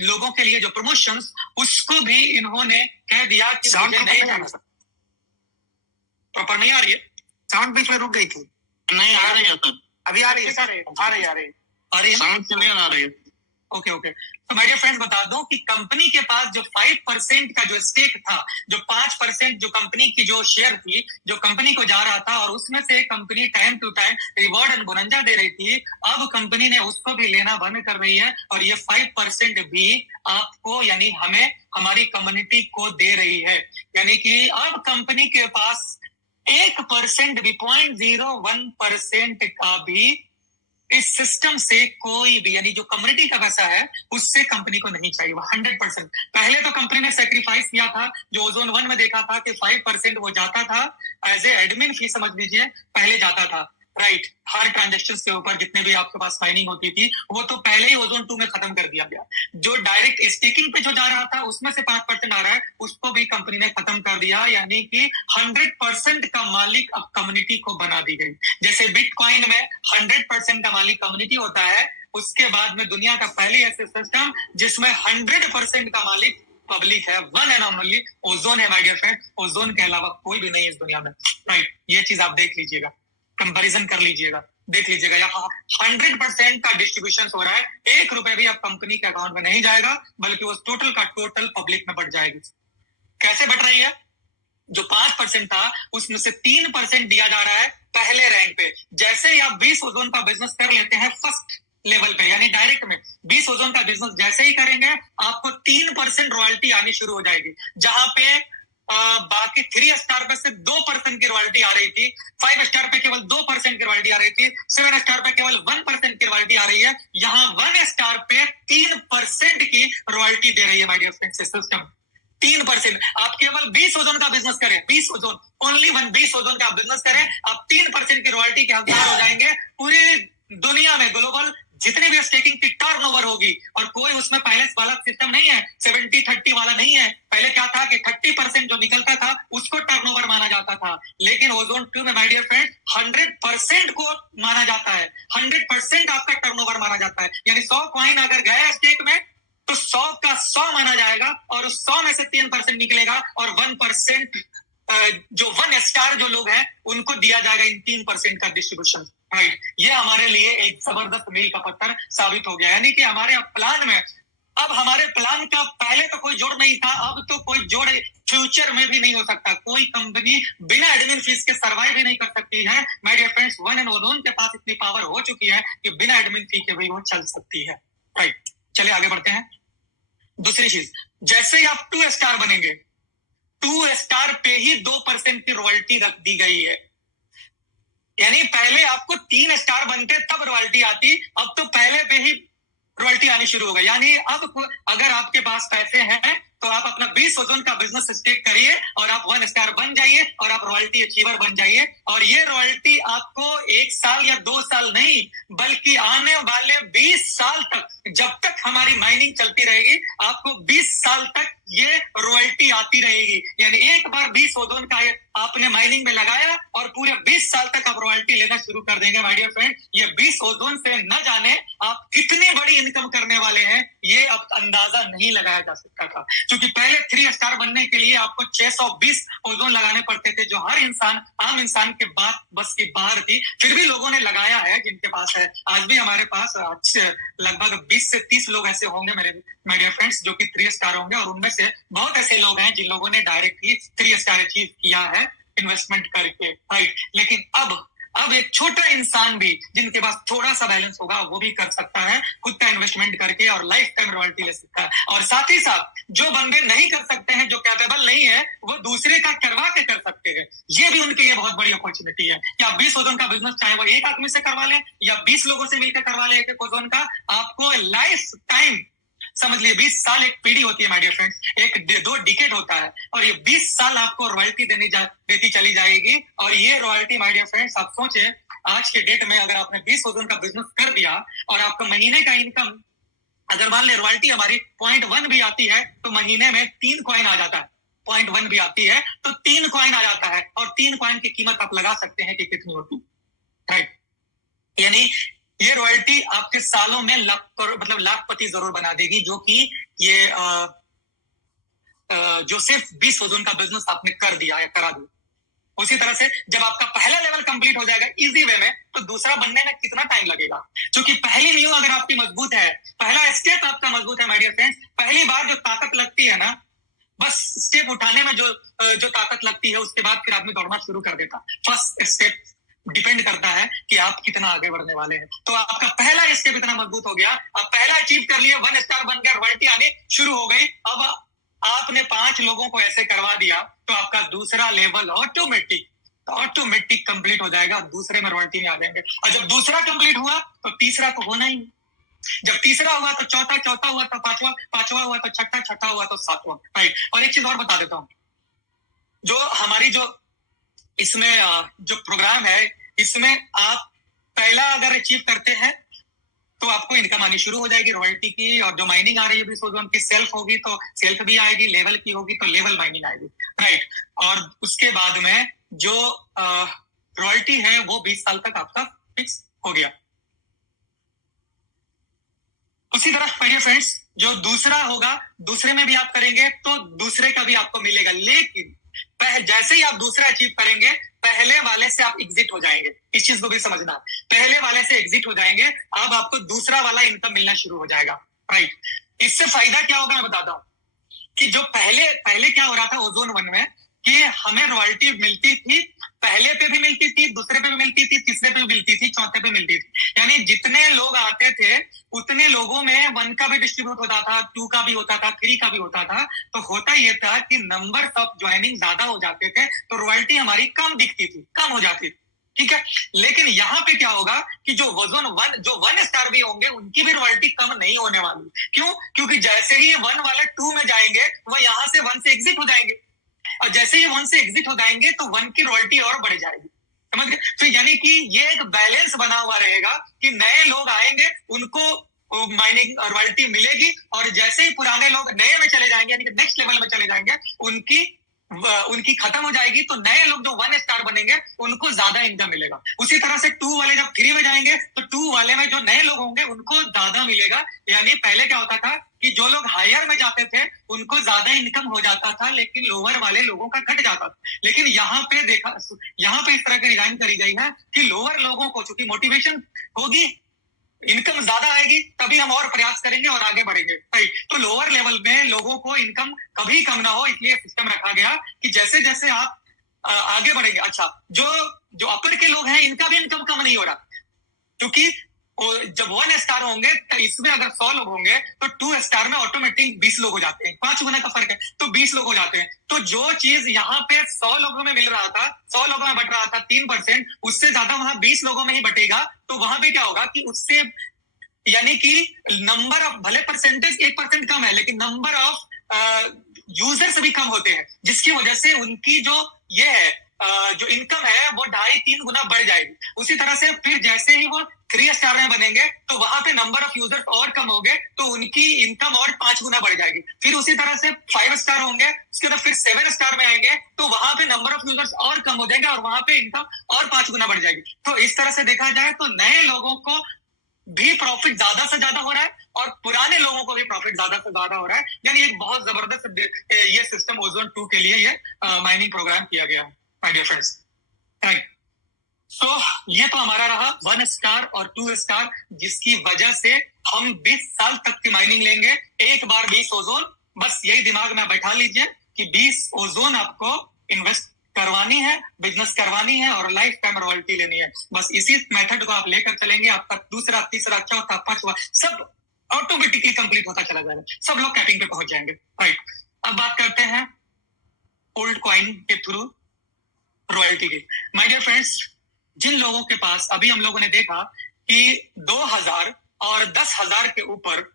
लोगों के लिए जो प्रमोशंस, उसको भी इन्होंने कह दिया कि मुझे नहीं जाना। प्रॉपर नहीं आ रही है साउंड, बीच में रुक गई थी। नहीं आ रही है सर, अभी आ रही है? आ रही है साउंड क्लियर आ रही है। ओके ओके, तो माय डियर फ्रेंड्स बता दूं कि कंपनी के पास जो 5% का जो स्टेक था, जो 5% जो कंपनी की जो शेयर थी, जो कंपनी को जा रहा था, और उसमें से company time to time reward and bonanza दे रही थी, अब कंपनी ने उसको भी लेना बंद कर रही है और ये 5% भी आपको यानी हमें हमारी कम्युनिटी को दे रही है। यानी कि अब कंपनी के पास 1% भी 0.01% का भी इस सिस्टम से कोई भी, यानी जो कम्युनिटी का पैसा है उससे कंपनी को नहीं चाहिए, वो 100%। पहले तो कंपनी ने सैक्रिफाइस किया था, जो ओजोन 1 में देखा था कि 5% वो जाता था एज ए एडमिन फी, समझ लीजिए पहले जाता था। राइट, हर ट्रांजेक्शन के ऊपर जितने भी आपके पास माइनिंग होती थी वो तो पहले ही ओजोन 2 में खत्म कर दिया गया। जो डायरेक्ट स्टेकिंग पे जो जा रहा था उसमें से 5% आ रहा है, उसको भी कंपनी ने खत्म कर दिया। यानी कि 100% का मालिक अब कम्युनिटी को बना दी गई। जैसे बिटकॉइन में 100% का मालिक कम्युनिटी होता है, उसके बाद में दुनिया का पहले ऐसे सिस्टम जिसमें 100% का मालिक पब्लिक है, वन एंड ओनली ओजोन है माय डियर फ्रेंड। ओजोन के अलावा कोई भी नहीं है इस दुनिया में। राइट, ये चीज आप देख लीजिएगा, कंपैरिजन कर लीजिएगा, देख लीजिएगा। यहाँ 100% का डिस्ट्रीब्यूशन हो रहा है, 1 रुपए भी अब कंपनी के अकाउंट में नहीं जाएगा, बल्कि वो टोटल का टोटल पब्लिक में बढ़ जाएगी। कैसे बढ़ रही है? जो 5% था उसमें से 3% दिया जा रहा है पहले रैंक पे। जैसे ही आप 20 ओजोन का बिजनेस कर लेते हैं फर्स्ट लेवल पे, यानी डायरेक्ट में 20 ओजोन का बिजनेस जैसे ही करेंगे आपको 3% रॉयल्टी आनी शुरू हो जाएगी। जहां पे बाकी 3 स्टार पे से 2% की रॉयल्टी आ रही थी, 5 स्टार पे केवल 2% की रॉयल्टी आ रही थी, 7 स्टार पे केवल 1% की रॉयल्टी आ रही है। यहाँ 1 स्टार पे 3% की रॉयल्टी दे रही है माय डियर फ्रेंड्स सिस्टम। 3%। आप केवल 20 ओजोन का बिजनेस करें, 20 ओजोन, ओनली 20 ओजन का बिजनेस करें, आप 3% की रॉयल्टी के हकदार हो जाएंगे। पूरी दुनिया में ग्लोबल जितने भी स्टेकिंग की टर्नओवर होगी, और कोई उसमें पहले वाला सिस्टम नहीं है, 70-30 वाला नहीं है। पहले क्या था कि 30% जो निकलता था उसको टर्नओवर माना जाता था, लेकिन ओजोन 2 में माय डियर फ्रेंड 100% को माना जाता है। 100% आपका टर्नओवर माना जाता है। यानी 100 कॉइन अगर गया स्टेक में तो 100 का 100 माना जाएगा, और उस 100 में से 3% निकलेगा, और 1% जो 1 स्टार जो लोग हैं उनको दिया जाएगा इन 3% का डिस्ट्रीब्यूशन। राइट, ये हमारे लिए एक जबरदस्त मील का पत्थर साबित हो गया। यानी कि हमारे प्लान में अब हमारे प्लान का पहले तो कोई जोड़ नहीं था, अब तो कोई जोड़ फ्यूचर में भी नहीं हो सकता। कोई कंपनी बिना एडमिन फीस के सर्वाइव ही नहीं कर सकती है। My dear friends, one and ozone के पास इतनी पावर हो चुकी है कि बिना एडमिन फी के भी वो चल सकती है। राइट, चलिए आगे बढ़ते हैं। दूसरी चीज, जैसे ही आप 2 स्टार बनेंगे, 2 स्टार पे ही 2% की रॉयल्टी रख दी गई है। यानी पहले आपको 3 स्टार बनते तब रॉयल्टी आती, अब तो पहले पे ही रॉयल्टी आनी शुरू हो गई। यानी अब अगर आपके पास पैसे हैं तो आप अपना 20 ओजोन का बिजनेस स्टेक करिए और आप 1 स्टार बन जाइए और आप रॉयल्टी अचीवर बन जाइए। और ये रॉयल्टी आपको 1 साल या 2 साल नहीं, बल्कि आने वाले 20 साल तक, जब तक हमारी माइनिंग चलती रहेगी, आपको 20 साल तक ये रॉयल्टी आती रहेगी। यानी एक बार 20 ओजोन का आपने माइनिंग में लगाया और पूरे 20 साल तक आप रॉयल्टी लेना शुरू कर देंगे। माय डियर फ्रेंड, ये 20 ओजोन से न जाने आप कितनी बड़ी इनकम करने वाले हैं, ये अब अंदाजा नहीं लगाया जा सकता था। क्योंकि पहले 3 स्टार बनने के लिए आपको 620 ओजोन लगाने पड़ते थे, जो हर इंसान, आम इंसान के बात बस की बाहर थी। फिर भी लोगों ने लगाया है, जिनके पास है। आज भी हमारे पास लगभग 20 से 30 लोग ऐसे होंगे मेरे माय डियर फ्रेंड्स, जो कि 3 स्टार होंगे। और उनमें से बहुत ऐसे लोग हैं जिन लोगों ने डायरेक्टली 3 स्टार अचीव किया है इन्वेस्टमेंट करके। राइट, लेकिन अब एक छोटा इंसान भी जिनके पास थोड़ा सा बैलेंस होगा, वो भी कर सकता है खुद का इन्वेस्टमेंट करके और लाइफ टाइम रॉयल्टी ले सकता है। और साथ ही साथ जो बंदे नहीं कर सकते हैं, जो कैपेबल नहीं है, वो दूसरे का करवा के कर सकते हैं। ये भी उनके लिए बहुत बड़ी अपॉर्चुनिटी है कि आप 20 ओजोन का बिजनेस चाहे वो एक आदमी से करवा लें या 20 लोगों से मिलकर करवा लें एक ओजोन का, आपको लाइफ टाइम, समझ लिए 20 साल एक पीढ़ी होती है माय डियर फ्रेंड्स, 2 डिकेड होता है, और ये 20 साल आपको रॉयल्टी देती चली जाएगी। और ये रॉयल्टी माय डियर फ्रेंड्स, आप सोचे आज के डेट में अगर आपने 20 ओजोन का बिजनेस कर दिया और आपका महीने का इनकम, अगर मान ले रॉयल्टी हमारी 0.1 भी आती है तो महीने में 3 कॉइन आ जाता है। 0.1 भी आती है तो 3 कॉइन आ जाता है, और 3 कॉइन की कीमत आप लगा सकते हैं कि कितनी होती है। राइट, यानी ये रॉयल्टी आपके सालों में लाखपति जरूर बना देगी, जो कि ये जो सिर्फ 20 ओजोन का बिजनेस आपने कर दिया या करा दिया। उसी तरह से जब आपका पहला लेवल कंप्लीट हो जाएगा इजी वे में, तो दूसरा बनने में कितना टाइम लगेगा? क्योंकि पहली न्यू अगर आपकी मजबूत है, पहला स्टेप आपका मजबूत है माय डियर फ्रेंड्स, पहली बार जो ताकत लगती है ना, बस स्टेप उठाने में जो ताकत लगती है, उसके बाद फिर आदमी दौड़ना शुरू कर देता। फर्स्ट स्टेप डिपेंड करता है कि आप कितना आगे बढ़ने वाले हैं। तो आपका पहला स्टेप इतना मजबूत हो गया, आप पहला अचीव कर लिए, 1 स्टार बन गया, रॉयल्टी आने शुरू हो गई। अब आपने 5 लोगों को ऐसे करवा दिया तो आपका दूसरा लेवल ऑटोमेटिक कंप्लीट हो जाएगा, दूसरे में रॉयल्टी में आ जाएंगे। और जब दूसरा कंप्लीट हुआ तो तीसरा तो होना ही, जब तीसरा हुआ तो चौथा हुआ तो पांचवा हुआ तो छठा हुआ तो 7वां। राइट, और एक चीज और बता देता हूं, जो हमारी इसमें जो प्रोग्राम है, इसमें आप पहला अगर अचीव करते हैं तो आपको इनकम आनी शुरू हो जाएगी रॉयल्टी की, और जो माइनिंग आ रही है 20 ओजोन की, सेल्फ होगी तो सेल्फ भी आएगी, लेवल की होगी तो लेवल माइनिंग आएगी। राइट, और उसके बाद में जो रॉयल्टी है वो 20 साल तक आपका फिक्स हो गया। उसी तरह माय डियर फ्रेंड्स, जो दूसरा होगा, दूसरे में भी आप करेंगे तो दूसरे का भी आपको मिलेगा, लेकिन जैसे ही आप दूसरा अचीव करेंगे, पहले वाले से आप एग्जिट हो जाएंगे। इस चीज को भी समझना, पहले वाले से एग्जिट हो जाएंगे, अब आपको दूसरा वाला इनकम मिलना शुरू हो जाएगा। राइट, इससे फायदा क्या होगा मैं बताता हूं कि जो पहले क्या हो रहा था ओजोन 1 में, कि हमें रॉयल्टी मिलती थी, पहले पे भी मिलती थी, दूसरे पे भी मिलती थी, तीसरे पे भी मिलती थी, चौथे पे मिलती थी। यानी जितने लोग आते थे उतने लोगों में 1 का भी डिस्ट्रीब्यूट होता था, 2 का भी होता था, 3 का भी होता था। तो होता ये था कि नंबर ऑफ ज्वाइनिंग ज्यादा हो जाते थे तो रॉयल्टी हमारी कम दिखती थी, कम हो जाती थी। ठीक है, लेकिन यहाँ पे क्या होगा कि जो 1 स्टार भी होंगे उनकी भी रॉयल्टी कम नहीं होने वाली। क्यों? क्योंकि जैसे ही 1 वाले 2 में जाएंगे, वो यहाँ से 1 से एग्जिट हो जाएंगे, और जैसे ही 1 से एग्जिट हो जाएंगे तो 1 की रॉयल्टी और बढ़ जाएगी। समझ गए? तो यानी कि ये एक बैलेंस बना हुआ रहेगा कि नए लोग आएंगे उनको माइनिंग रॉयल्टी मिलेगी, और जैसे ही पुराने लोग नए में चले जाएंगे, यानी कि नेक्स्ट लेवल में चले जाएंगे, उनकी खत्म हो जाएगी, तो नए लोग जो 1 स्टार बनेंगे उनको ज्यादा इनकम मिलेगा। उसी तरह से 2 वाले जब 3 में जाएंगे तो 2 वाले में जो नए लोग होंगे उनको ज्यादा मिलेगा। यानी पहले क्या होता था कि जो लोग हायर में जाते थे उनको ज्यादा इनकम हो जाता था, लेकिन लोअर वाले लोगों का घट जाता था। लेकिन यहाँ पे इस तरह की डिजाइन करी गई है कि लोअर लोगों को चूंकि मोटिवेशन होगी, इनकम ज्यादा आएगी तभी हम और प्रयास करेंगे और आगे बढ़ेंगे, राइट। तो लोअर लेवल में लोगों को इनकम कभी कम ना हो, इसलिए सिस्टम रखा गया कि जैसे जैसे आप आगे बढ़ेंगे। अच्छा, जो अपर के लोग हैं इनका भी इनकम कम नहीं हो रहा, क्योंकि जब 1 स्टार होंगे तो इसमें अगर 100 लोग होंगे तो 2 स्टार में ऑटोमेटिक 20 लोग हो जाते हैं, 5 गुना का फर्क है तो 20 लोग हो जाते हैं। तो जो चीज यहाँ पे 100 लोगों में मिल रहा था, 100 लोगों में बट रहा था 3%, उससे ज्यादा वहां 20 लोगों में ही बटेगा। तो वहां पे क्या होगा कि उससे यानी कि नंबर ऑफ, भले परसेंटेज 1% कम है लेकिन नंबर ऑफ यूजर्स भी कम होते हैं, जिसकी वजह से उनकी जो ये है जो इनकम है वो 2.5-3 गुना बढ़ जाएगी। उसी तरह से फिर जैसे ही वो 3 स्टार में बनेंगे तो वहां पे नंबर ऑफ यूजर्स और कम होंगे तो उनकी इनकम और 5 गुना बढ़ जाएगी। फिर उसी तरह से 5 स्टार होंगे, उसके बाद फिर 7 स्टार में आएंगे तो वहां पे नंबर ऑफ यूजर्स और कम हो जाएंगे और वहां पे इनकम और 5 गुना बढ़ जाएगी। तो इस तरह से देखा जाए तो नए लोगों को भी प्रॉफिट ज्यादा से ज्यादा हो रहा है और पुराने लोगों को भी प्रॉफिट ज्यादा से ज्यादा हो रहा है। यानी एक बहुत जबरदस्त ये सिस्टम ओजोन 2 के लिए ये माइनिंग प्रोग्राम किया गया है माय डियर फ्रेंड्स, राइट। सो ये तो हमारा रहा 1 स्टार और 2 स्टार, जिसकी वजह से हम 20 साल तक की माइनिंग लेंगे, एक बार 20 ओजोन। बस यही दिमाग में बैठा लीजिए कि 20 ओजोन आपको इन्वेस्ट करवानी है, बिजनेस करवानी है और लाइफ टाइम रॉयल्टी लेनी है। बस इसी मेथड को आप लेकर चलेंगे, आपका दूसरा, तीसरा, चौथा, पांचवा सब ऑटोमेटिकली कंप्लीट होता चला जाएगा, सब लोग कैपिंग पे पहुंच जाएंगे, राइट। अब बात करते हैं ओल्ड कॉइन के थ्रू रॉयल्टी की। माय डियर फ्रेंड्स, जिन लोगों के पास, अभी हम लोगों ने देखा कि 2000 और 10,000 के ऊपर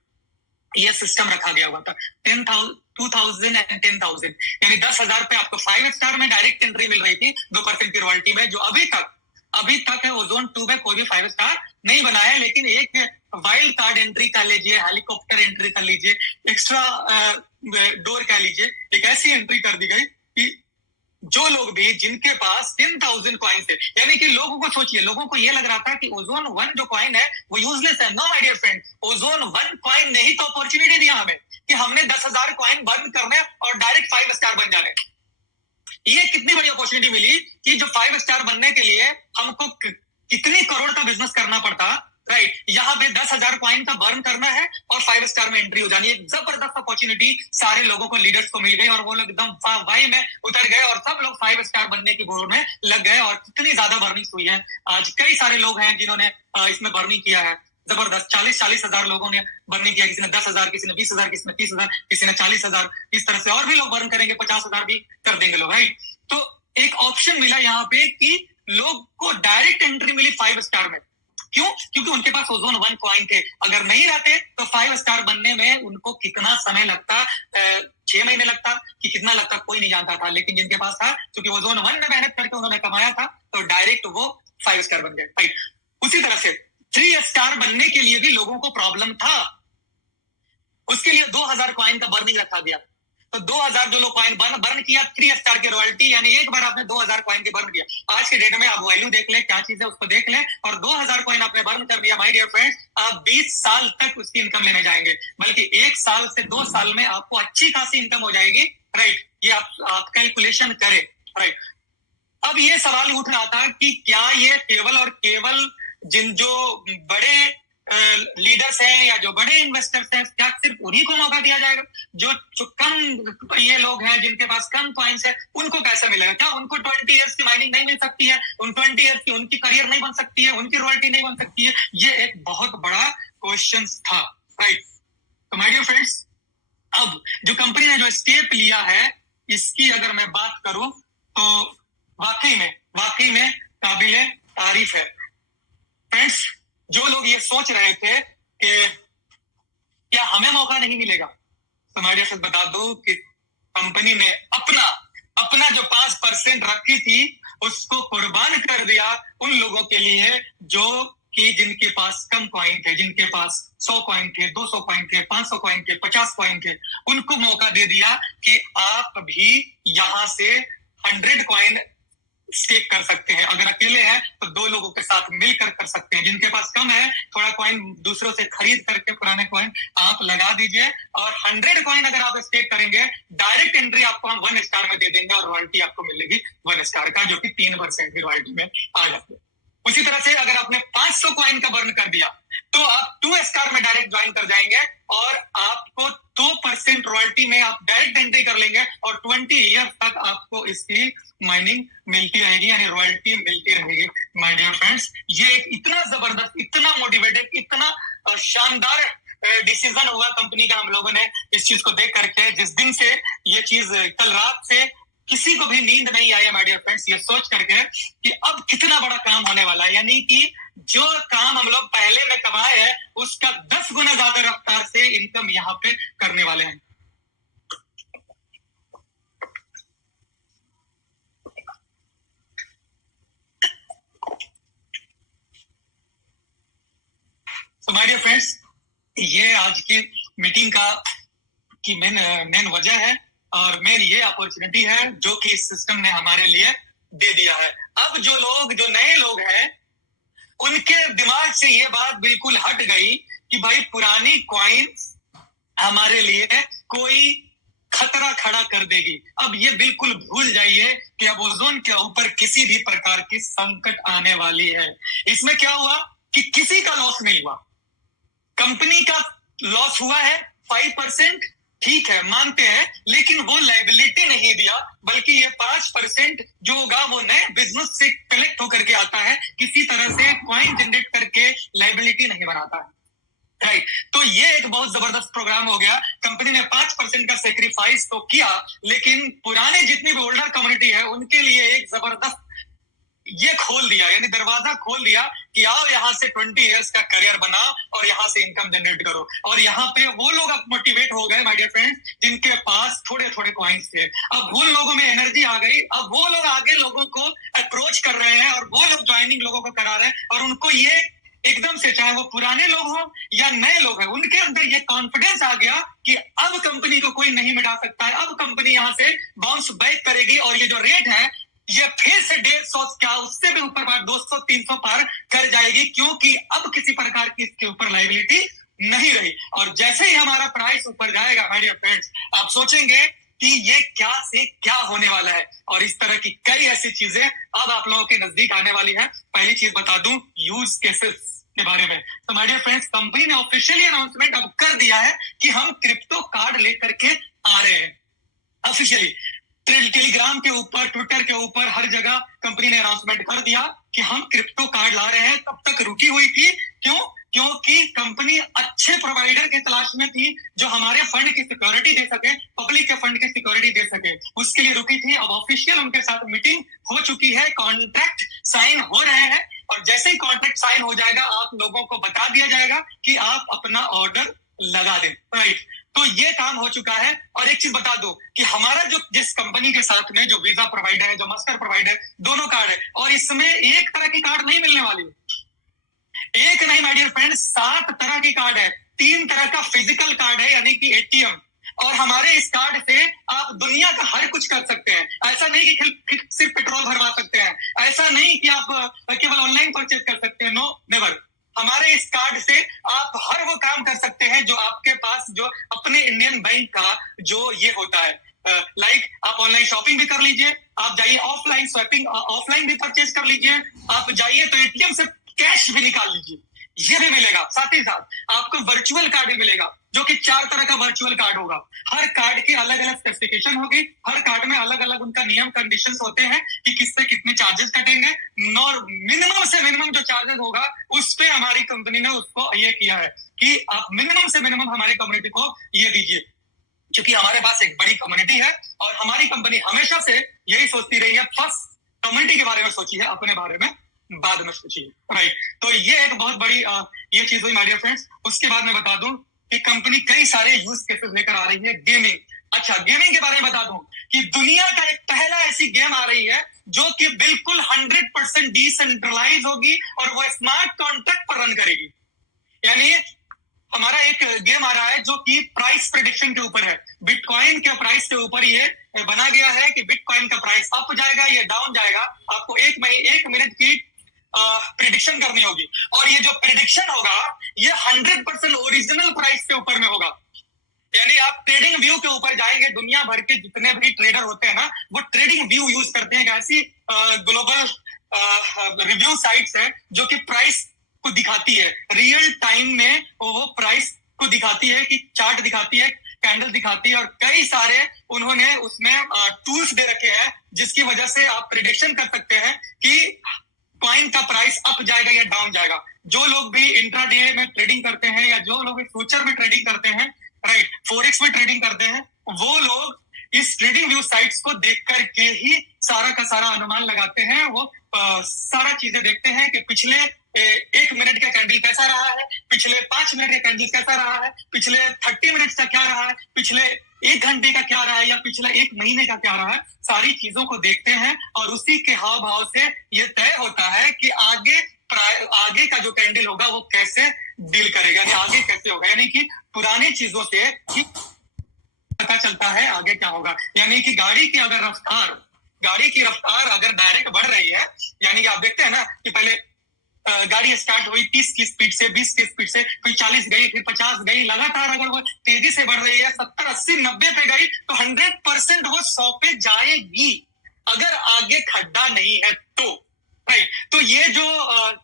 यह सिस्टम रखा गया हुआ था, 2000 एंड 10,000, यानी 10,000 पे आपको 5 स्टार में डायरेक्ट एंट्री मिल रही थी 2% की रॉयल्टी में, जो अभी तक है ओजोन 2 में कोई भी 5 स्टार नहीं बनाया। लेकिन एक वाइल्ड कार्ड एंट्री कर लीजिए, हेलीकॉप्टर एंट्री कर लीजिए, एक्स्ट्रा डोर कह लीजिए, एक ऐसी एंट्री कर दी गई कि जो लोग भी जिनके पास 10,000 कॉइन थे, यानी कि लोगों को सोचिए, लोगों को यह लग रहा था कि ओजोन 1 जो कॉइन है वो यूजलेस है। No my dear friend, ozone 1 coin ने ही तो अपॉर्चुनिटी दिया हमें कि हमने 10,000 कॉइन बर्न करने और डायरेक्ट 5 स्टार बन जाने। ये कितनी बड़ी अपॉर्चुनिटी मिली कि जो 5 स्टार बनने के लिए हमको कितनी करोड़ का बिजनेस करना पड़ता, राइट। यहाँ पे 10,000 कॉइन का बर्न करना है और 5 स्टार में एंट्री हो जानी है। जबरदस्त अपॉर्चुनिटी सारे लोगों को, लीडर्स को मिल गई और वो लोग एकदम वाई में उतर गए और सब लोग 5 स्टार बनने की होड़ में लग गए और कितनी ज्यादा बर्निंग हुई है। आज कई सारे लोग हैं जिन्होंने इसमें बर्निंग किया है, जबरदस्त 40 हजार लोगों ने बर्निंग किया, किसी ने 10,000, किसी ने 20,000, किसी ने 30,000, किसी ने 40,000, इस तरह से और भी लोग बर्न करेंगे, 50,000 भी कर देंगे लोग, राइट। तो एक ऑप्शन मिला यहाँ पे कि लोग को डायरेक्ट एंट्री मिली 5 स्टार में। क्यों? क्योंकि उनके पास ओजोन 1 कॉइन थे। अगर नहीं रहते तो 5 स्टार बनने में उनको कितना समय लगता, 6 महीने लगता कि कितना लगता कोई नहीं जानता था। लेकिन जिनके पास था, क्योंकि ओजोन 1 में मेहनत करके उन्होंने कमाया था, तो डायरेक्ट वो 5 स्टार बन गए, राइट। उसी तरह से 3 स्टार बनने के लिए भी लोगों को प्रॉब्लम था, उसके लिए 2,000 कॉइन का बर्निंग रखा गया। तो 2,000 जो लोग कॉइन बर्न किया, 3 स्टार की रॉयल्टी, यानी एक बार आपने 2,000 कॉइन के बर्न किया। आज के डेट में आप वैल्यू देख ले, क्या चीज है उसको देख ले, और 2,000 कॉइन आपने बर्न कर दिया, माय डियर फ्रेंड्स, आप 20 साल तक उसकी इनकम लेने जाएंगे, बल्कि 1 साल से 2 साल में आपको अच्छी खासी इनकम हो जाएगी, राइट। ये आप कैलकुलेशन करें, राइट। अब ये सवाल उठ रहा था कि क्या ये केवल और केवल जिन जो बड़े लीडर्स हैं या जो बड़े इन्वेस्टर्स हैं, क्या सिर्फ उन्हीं को मौका दिया जाएगा? जो कम ये लोग हैं जिनके पास कम कॉइन्स है, उनको कैसे मिलेगा? क्या उनको 20 इयर्स की माइनिंग नहीं मिल सकती है? उन 20 इयर्स की उनकी करियर नहीं बन सकती है? उनकी रॉयल्टी नहीं बन सकती है? ये एक बहुत बड़ा क्वेश्चन था, राइट। तो माय डियर फ्रेंड्स, अब जो कंपनी ने जो स्टेप लिया है, इसकी अगर मैं बात करूं तो वाकई में काबिले तारीफ है। फ्रेंड्स, जो लोग ये सोच रहे थे कि क्या हमें मौका नहीं मिलेगा, तो मैं जैसे बता दूं कि कंपनी ने अपना जो 5% रखी थी उसको कुर्बान कर दिया उन लोगों के लिए जो कि जिनके पास कम कॉइन थे, जिनके पास 100 कॉइन थे, 200 कॉइन थे, 500 कॉइन थे, 50 कॉइन थे। उनको मौका दे दिया कि आप भी यहां से 100 कॉइन स्टेक कर सकते हैं। अगर अकेले हैं तो 2 लोगों के साथ मिलकर कर सकते हैं। जिनके पास कम है, थोड़ा कॉइन दूसरों से खरीद करके पुराने कॉइन आप लगा दीजिए, और 100 कॉइन अगर आप स्टेक करेंगे, डायरेक्ट एंट्री आपको हम 1 स्टार में दे देंगे और रॉयल्टी आपको मिलेगी 1 स्टार का, जो कि 3% की रॉयल्टी में आ जाती है। उसी तरह से अगर आपने 500 कॉइन का बर्न कर दिया तो आप 2 स्टार में डायरेक्ट ज्वाइन कर जाएंगे और आपको 2% रॉयल्टी में आप डायरेक्ट एंट्री कर लेंगे और 20 ईयर तक आपको इसकी माइनिंग मिलती रहेगी, यानी रॉयल्टी मिलती रहेगी। माय डियर फ्रेंड्स, ये एक इतना जबरदस्त, इतना मोटिवेटेड, इतना शानदार डिसीजन हुआ कंपनी का हम लोगों ने इस चीज को देख करके, जिस दिन से ये चीज कल रात से किसी को भी नींद नहीं आई है माय डियर फ्रेंड्स, ये सोच करके कि अब कितना बड़ा काम होने वाला है, यानी कि जो काम हम लोग पहले में कमाए हैं उसका 10 गुना ज्यादा रफ्तार से इनकम यहाँ पे करने वाले हैं। तो माय डियर फ्रेंड्स, ये आज की मीटिंग की मेन वजह है और मेन ये अपॉर्चुनिटी है जो कि इस सिस्टम ने हमारे लिए दे दिया है। अब जो नए लोग हैं उनके दिमाग से ये बात बिल्कुल हट गई कि भाई पुरानी कॉइन्स हमारे लिए कोई खतरा खड़ा कर देगी। अब ये बिल्कुल भूल जाइए कि अब ओजोन के ऊपर किसी भी प्रकार की संकट आने वाली है। इसमें क्या हुआ कि किसी का लॉस नहीं हुआ, कंपनी का लॉस हुआ है 5%, ठीक है मानते हैं, लेकिन वो लायबिलिटी नहीं दिया, बल्कि ये 5% जो होगा वो नए बिजनेस से कलेक्ट होकर के आता है, किसी तरह से कॉइन जनरेट करके लायबिलिटी नहीं बनाता है, राइट। तो ये एक बहुत जबरदस्त प्रोग्राम हो गया। कंपनी ने 5% का सेक्रीफाइस तो किया, लेकिन पुराने जितनी भी ओल्डर कम्युनिटी है उनके लिए एक जबरदस्त ये खोल दिया, यानी दरवाजा खोल दिया कि आओ यहाँ से 20 इयर्स का करियर बनाओ और यहाँ से इनकम जनरेट करो। और यहाँ पे वो लोग अब मोटिवेट हो गए माय डियर फ्रेंड्स जिनके पास थोड़े थोड़े कॉइन्स थे। अब वो लोगों में एनर्जी आ गई, अब वो लोग आगे लोगों को अप्रोच कर रहे हैं और वो लोग ज्वाइनिंग लोगों को करा रहे हैं और उनको ये एकदम से, चाहे वो पुराने लोग हो या नए लोग हैं, उनके अंदर ये कॉन्फिडेंस आ गया कि अब कंपनी को कोई नहीं मिटा सकता है, अब कंपनी यहाँ से बाउंस बैक करेगी और ये जो रेट है ये फिर से 150 क्या उससे भी ऊपर 200-300 पार कर जाएगी, क्योंकि अब किसी प्रकार की इसके ऊपर लायबिलिटी नहीं रही। और जैसे ही हमारा प्राइस ऊपर जाएगा माय डियर फ्रेंड्स, आप सोचेंगे कि ये क्या से क्या होने वाला है, और इस तरह की कई ऐसी चीजें अब आप लोगों के नजदीक आने वाली है। पहली चीज बता दूं यूज केसेस के बारे में। तो माय डियर फ्रेंड्स, कंपनी ने ऑफिशियली अनाउंसमेंट अब कर दिया है कि हम क्रिप्टो कार्ड लेकर के आ रहे हैं ऑफिशियली। टेलीग्राम के ऊपर, ट्विटर के ऊपर, हर जगह कंपनी ने अनाउंसमेंट कर दिया कि हम क्रिप्टो कार्ड ला रहे हैं। तब तक रुकी हुई थी, क्यों? क्योंकि कंपनी अच्छे प्रोवाइडर की तलाश में थी जो हमारे फंड की सिक्योरिटी दे सके, पब्लिक के फंड की सिक्योरिटी दे सके, उसके लिए रुकी थी। अब ऑफिशियल उनके साथ मीटिंग हो चुकी है, कॉन्ट्रैक्ट साइन हो रहे हैं और जैसे ही कॉन्ट्रैक्ट साइन हो जाएगा आप लोगों को बता दिया जाएगा कि आप अपना ऑर्डर लगा दें, राइट। तो ये काम हो चुका है। और एक चीज बता दो कि हमारा जो जिस कंपनी के साथ में जो वीजा प्रोवाइडर है, जो मास्टर प्रोवाइडर, दोनों कार्ड है और इसमें एक तरह की कार्ड नहीं मिलने वाली, एक नहीं माय डियर फ्रेंड्स, 7 तरह की कार्ड है। 3 तरह का फिजिकल कार्ड है यानी कि एटीएम, और हमारे इस कार्ड से आप दुनिया का हर कुछ कर सकते हैं। ऐसा नहीं कि सिर्फ पेट्रोल भरवा सकते हैं, ऐसा नहीं कि आप केवल ऑनलाइन परचेज कर सकते हैं, नो नेवर। हमारे इस कार्ड से आप हर वो काम कर सकते हैं जो आपके पास जो अपने इंडियन बैंक का जो ये होता है, लाइक आप ऑनलाइन शॉपिंग भी कर लीजिए, आप जाइए ऑफलाइन शॉपिंग, ऑफलाइन भी परचेज कर लीजिए, आप जाइए तो एटीएम से कैश भी निकाल लीजिए, ये भी मिलेगा। साथ ही साथ आपको वर्चुअल कार्ड भी मिलेगा जो कि 4 तरह का वर्चुअल कार्ड होगा। हर कार्ड की अलग अलग स्पेसिफिकेशन होगी, हर कार्ड में अलग अलग उनका नियम कंडीशंस होते हैं कि किससे कितने चार्जेस कटेंगे। मिनिमम से मिनिमम जो चार्जेस होगा उस पे हमारी कंपनी ने उसको ये किया है कि आप मिनिमम से मिनिमम हमारी कम्युनिटी को ये दीजिए, क्योंकि हमारे पास एक बड़ी कम्युनिटी है और हमारी कंपनी हमेशा से यही सोचती रही है, फर्स्ट कम्युनिटी के बारे में सोची है, अपने बारे में बाद में सोचिए, राइट। तो ये एक बहुत बड़ी ये चीज हुई माय डियर फ्रेंड्स। उसके बाद मैं बता दूं कि कंपनी कई सारे यूज केसेस लेकर आ रही है। गेमिंग, अच्छा गेमिंग के बारे में बता दूं कि दुनिया का एक पहला ऐसी गेम आ रही है जो कि बिल्कुल 100% डिसेंट्रलाइज होगी और वो स्मार्ट कॉन्ट्रैक्ट पर रन करेगी। यानी हमारा एक गेम आ रहा है जो कि प्राइस प्रेडिक्शन के ऊपर है, बिटकॉइन के प्राइस के ऊपर ये बना गया है कि बिटकॉइन का प्राइस अप जाएगा या डाउन जाएगा, आपको 1 मिनट की प्रेडिक्शन करनी होगी और ये जो प्रेडिक्शन होगा ये 100% ओरिजिनल प्राइस के ऊपर में होगा। यानी आप ट्रेडिंग व्यू के ऊपर जाएंगे, दुनिया भर के जितने भी ट्रेडर होते हैं ना वो ट्रेडिंग व्यू यूज करते हैं, ऐसी ग्लोबल रिव्यू साइट्स है जो कि प्राइस को दिखाती है, रियल टाइम में वो प्राइस को दिखाती है, कि चार्ट दिखाती है, कैंडल दिखाती है, और कई सारे उन्होंने उसमें टूल्स दे रखे हैं जिसकी वजह से आप प्रिडिक्शन कर सकते हैं कि कॉइन का प्राइस अप जाएगा या डाउन जाएगा। जो लोग भी इंट्राडे में ट्रेडिंग करते हैं या जो लोग फ्यूचर में ट्रेडिंग करते हैं, राइट, फॉरेक्स में ट्रेडिंग करते हैं, वो लोग इस ट्रेडिंग व्यू साइट्स को देख करके ही सारा का सारा अनुमान लगाते हैं। वो सारा चीजें देखते हैं कि पिछले 1 मिनट का कैंडल कैसा रहा है, पिछले 5 मिनट का कैंडल कैसा रहा है, पिछले 30 मिनट्स का क्या रहा है, पिछले 1 घंटे का क्या रहा है, या पिछला 1 महीने का क्या रहा है। सारी चीजों को देखते हैं और उसी के हाव भाव से ये तय होता है कि आगे का जो कैंडल होगा वो कैसे डील करेगा, यानी आगे कैसे होगा। यानी कि पुराने चीजों से ही पता चलता है आगे क्या होगा। यानी कि गाड़ी की रफ्तार अगर डायरेक्ट बढ़ रही है, यानी कि आप देखते हैं ना कि पहले गाड़ी स्टार्ट हुई 30 की स्पीड से, 20 की स्पीड से, फिर 40 गई, फिर 50 गई, लगातार अगर वो तेजी से बढ़ रही है, 70, 80, 90 पे गई, तो 100% वो 100 पे जाएगी, अगर आगे खड्डा नहीं है तो, राइट। तो ये जो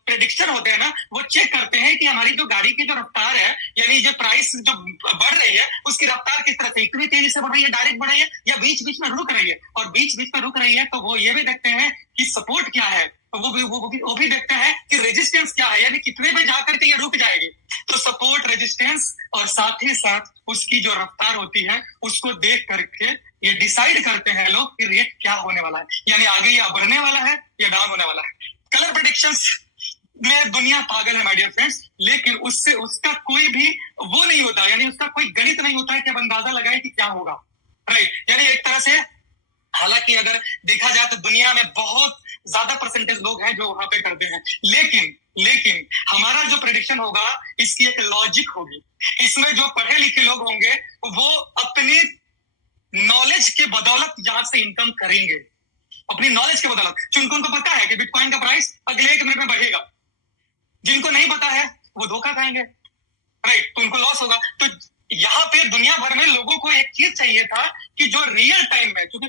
प्रेडिक्शन होते हैं ना, वो चेक करते हैं कि हमारी जो गाड़ी की जो रफ्तार है, यानी जो प्राइस जो बढ़ रही है, उसकी रफ्तार किस तरह से, इतनी तेजी से बढ़ रही है, डायरेक्ट बढ़ रही है, या बीच बीच में रुक रही है। और बीच बीच में रुक रही है तो वो ये भी देखते हैं कि सपोर्ट क्या है, वो भी देखते हैं कि रेजिस्टेंस क्या है, यानी कितने पे जाकर के ये रुक जाएगी। तो सपोर्ट, रेजिस्टेंस और साथ ही साथ उसकी जो रफ्तार होती है, उसको देख करके ये डिसाइड करते हैं लोग कि रेट क्या होने वाला है, यानी आगे या बढ़ने वाला है या डाउन होने वाला है। कलर प्रेडिक्शंस में दुनिया पागल है माय डियर फ्रेंड्स, लेकिन उससे उसका कोई भी वो नहीं होता, यानी उसका कोई गणित नहीं होता है कि अब अंदाजा लगाए कि क्या होगा, राइट। यानी एक तरह से, हालांकि अगर देखा जाए तो दुनिया में बहुत ज्यादा परसेंटेज लोग हैं जो वहां पे करते हैं, लेकिन हमारा जो प्रेडिक्शन होगा इसकी एक लॉजिक होगी। इसमें जो पढ़े लिखे लोग होंगे वो अपनी नॉलेज के बदौलत यहां से इनकम करेंगे, अपनी नॉलेज के बदौलत। जिनको उनको पता है कि बिटकॉइन का प्राइस अगले 1 मिनट में बढ़ेगा, जिनको नहीं पता है वो धोखा खाएंगे, राइट, तो उनको लॉस होगा। तो यहाँ पे दुनिया भर में लोगों को एक चीज चाहिए था कि जो रियल टाइम में, क्योंकि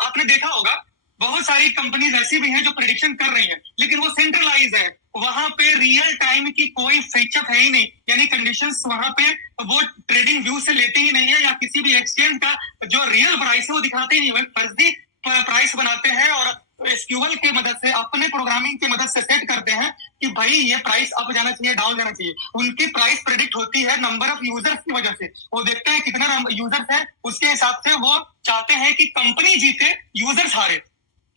आपने देखा होगा बहुत सारी कंपनीज ऐसी भी हैं जो प्रेडिक्शन कर रही हैं, लेकिन वो सेंट्रलाइज है, वहां पे रियल टाइम की कोई फीचर है ही नहीं, यानी कंडीशंस वहां पे वो ट्रेडिंग व्यू से लेते ही नहीं है, या किसी भी एक्सचेंज का जो रियल प्राइस है वो दिखाते ही नहीं, वो फर्जी प्राइस बनाते हैं और एसक्यूएल की मदद से, अपने प्रोग्रामिंग की मदद से सेट करते हैं कि भाई ये प्राइस अप जाना चाहिए, डाउन जाना चाहिए। उनकी प्राइस प्रेडिक्ट होती है नंबर ऑफ यूजर्स की वजह से, वो देखते हैं कितना यूजर्स है, उसके हिसाब से वो चाहते हैं कि कंपनी जीते, यूजर्स हारे,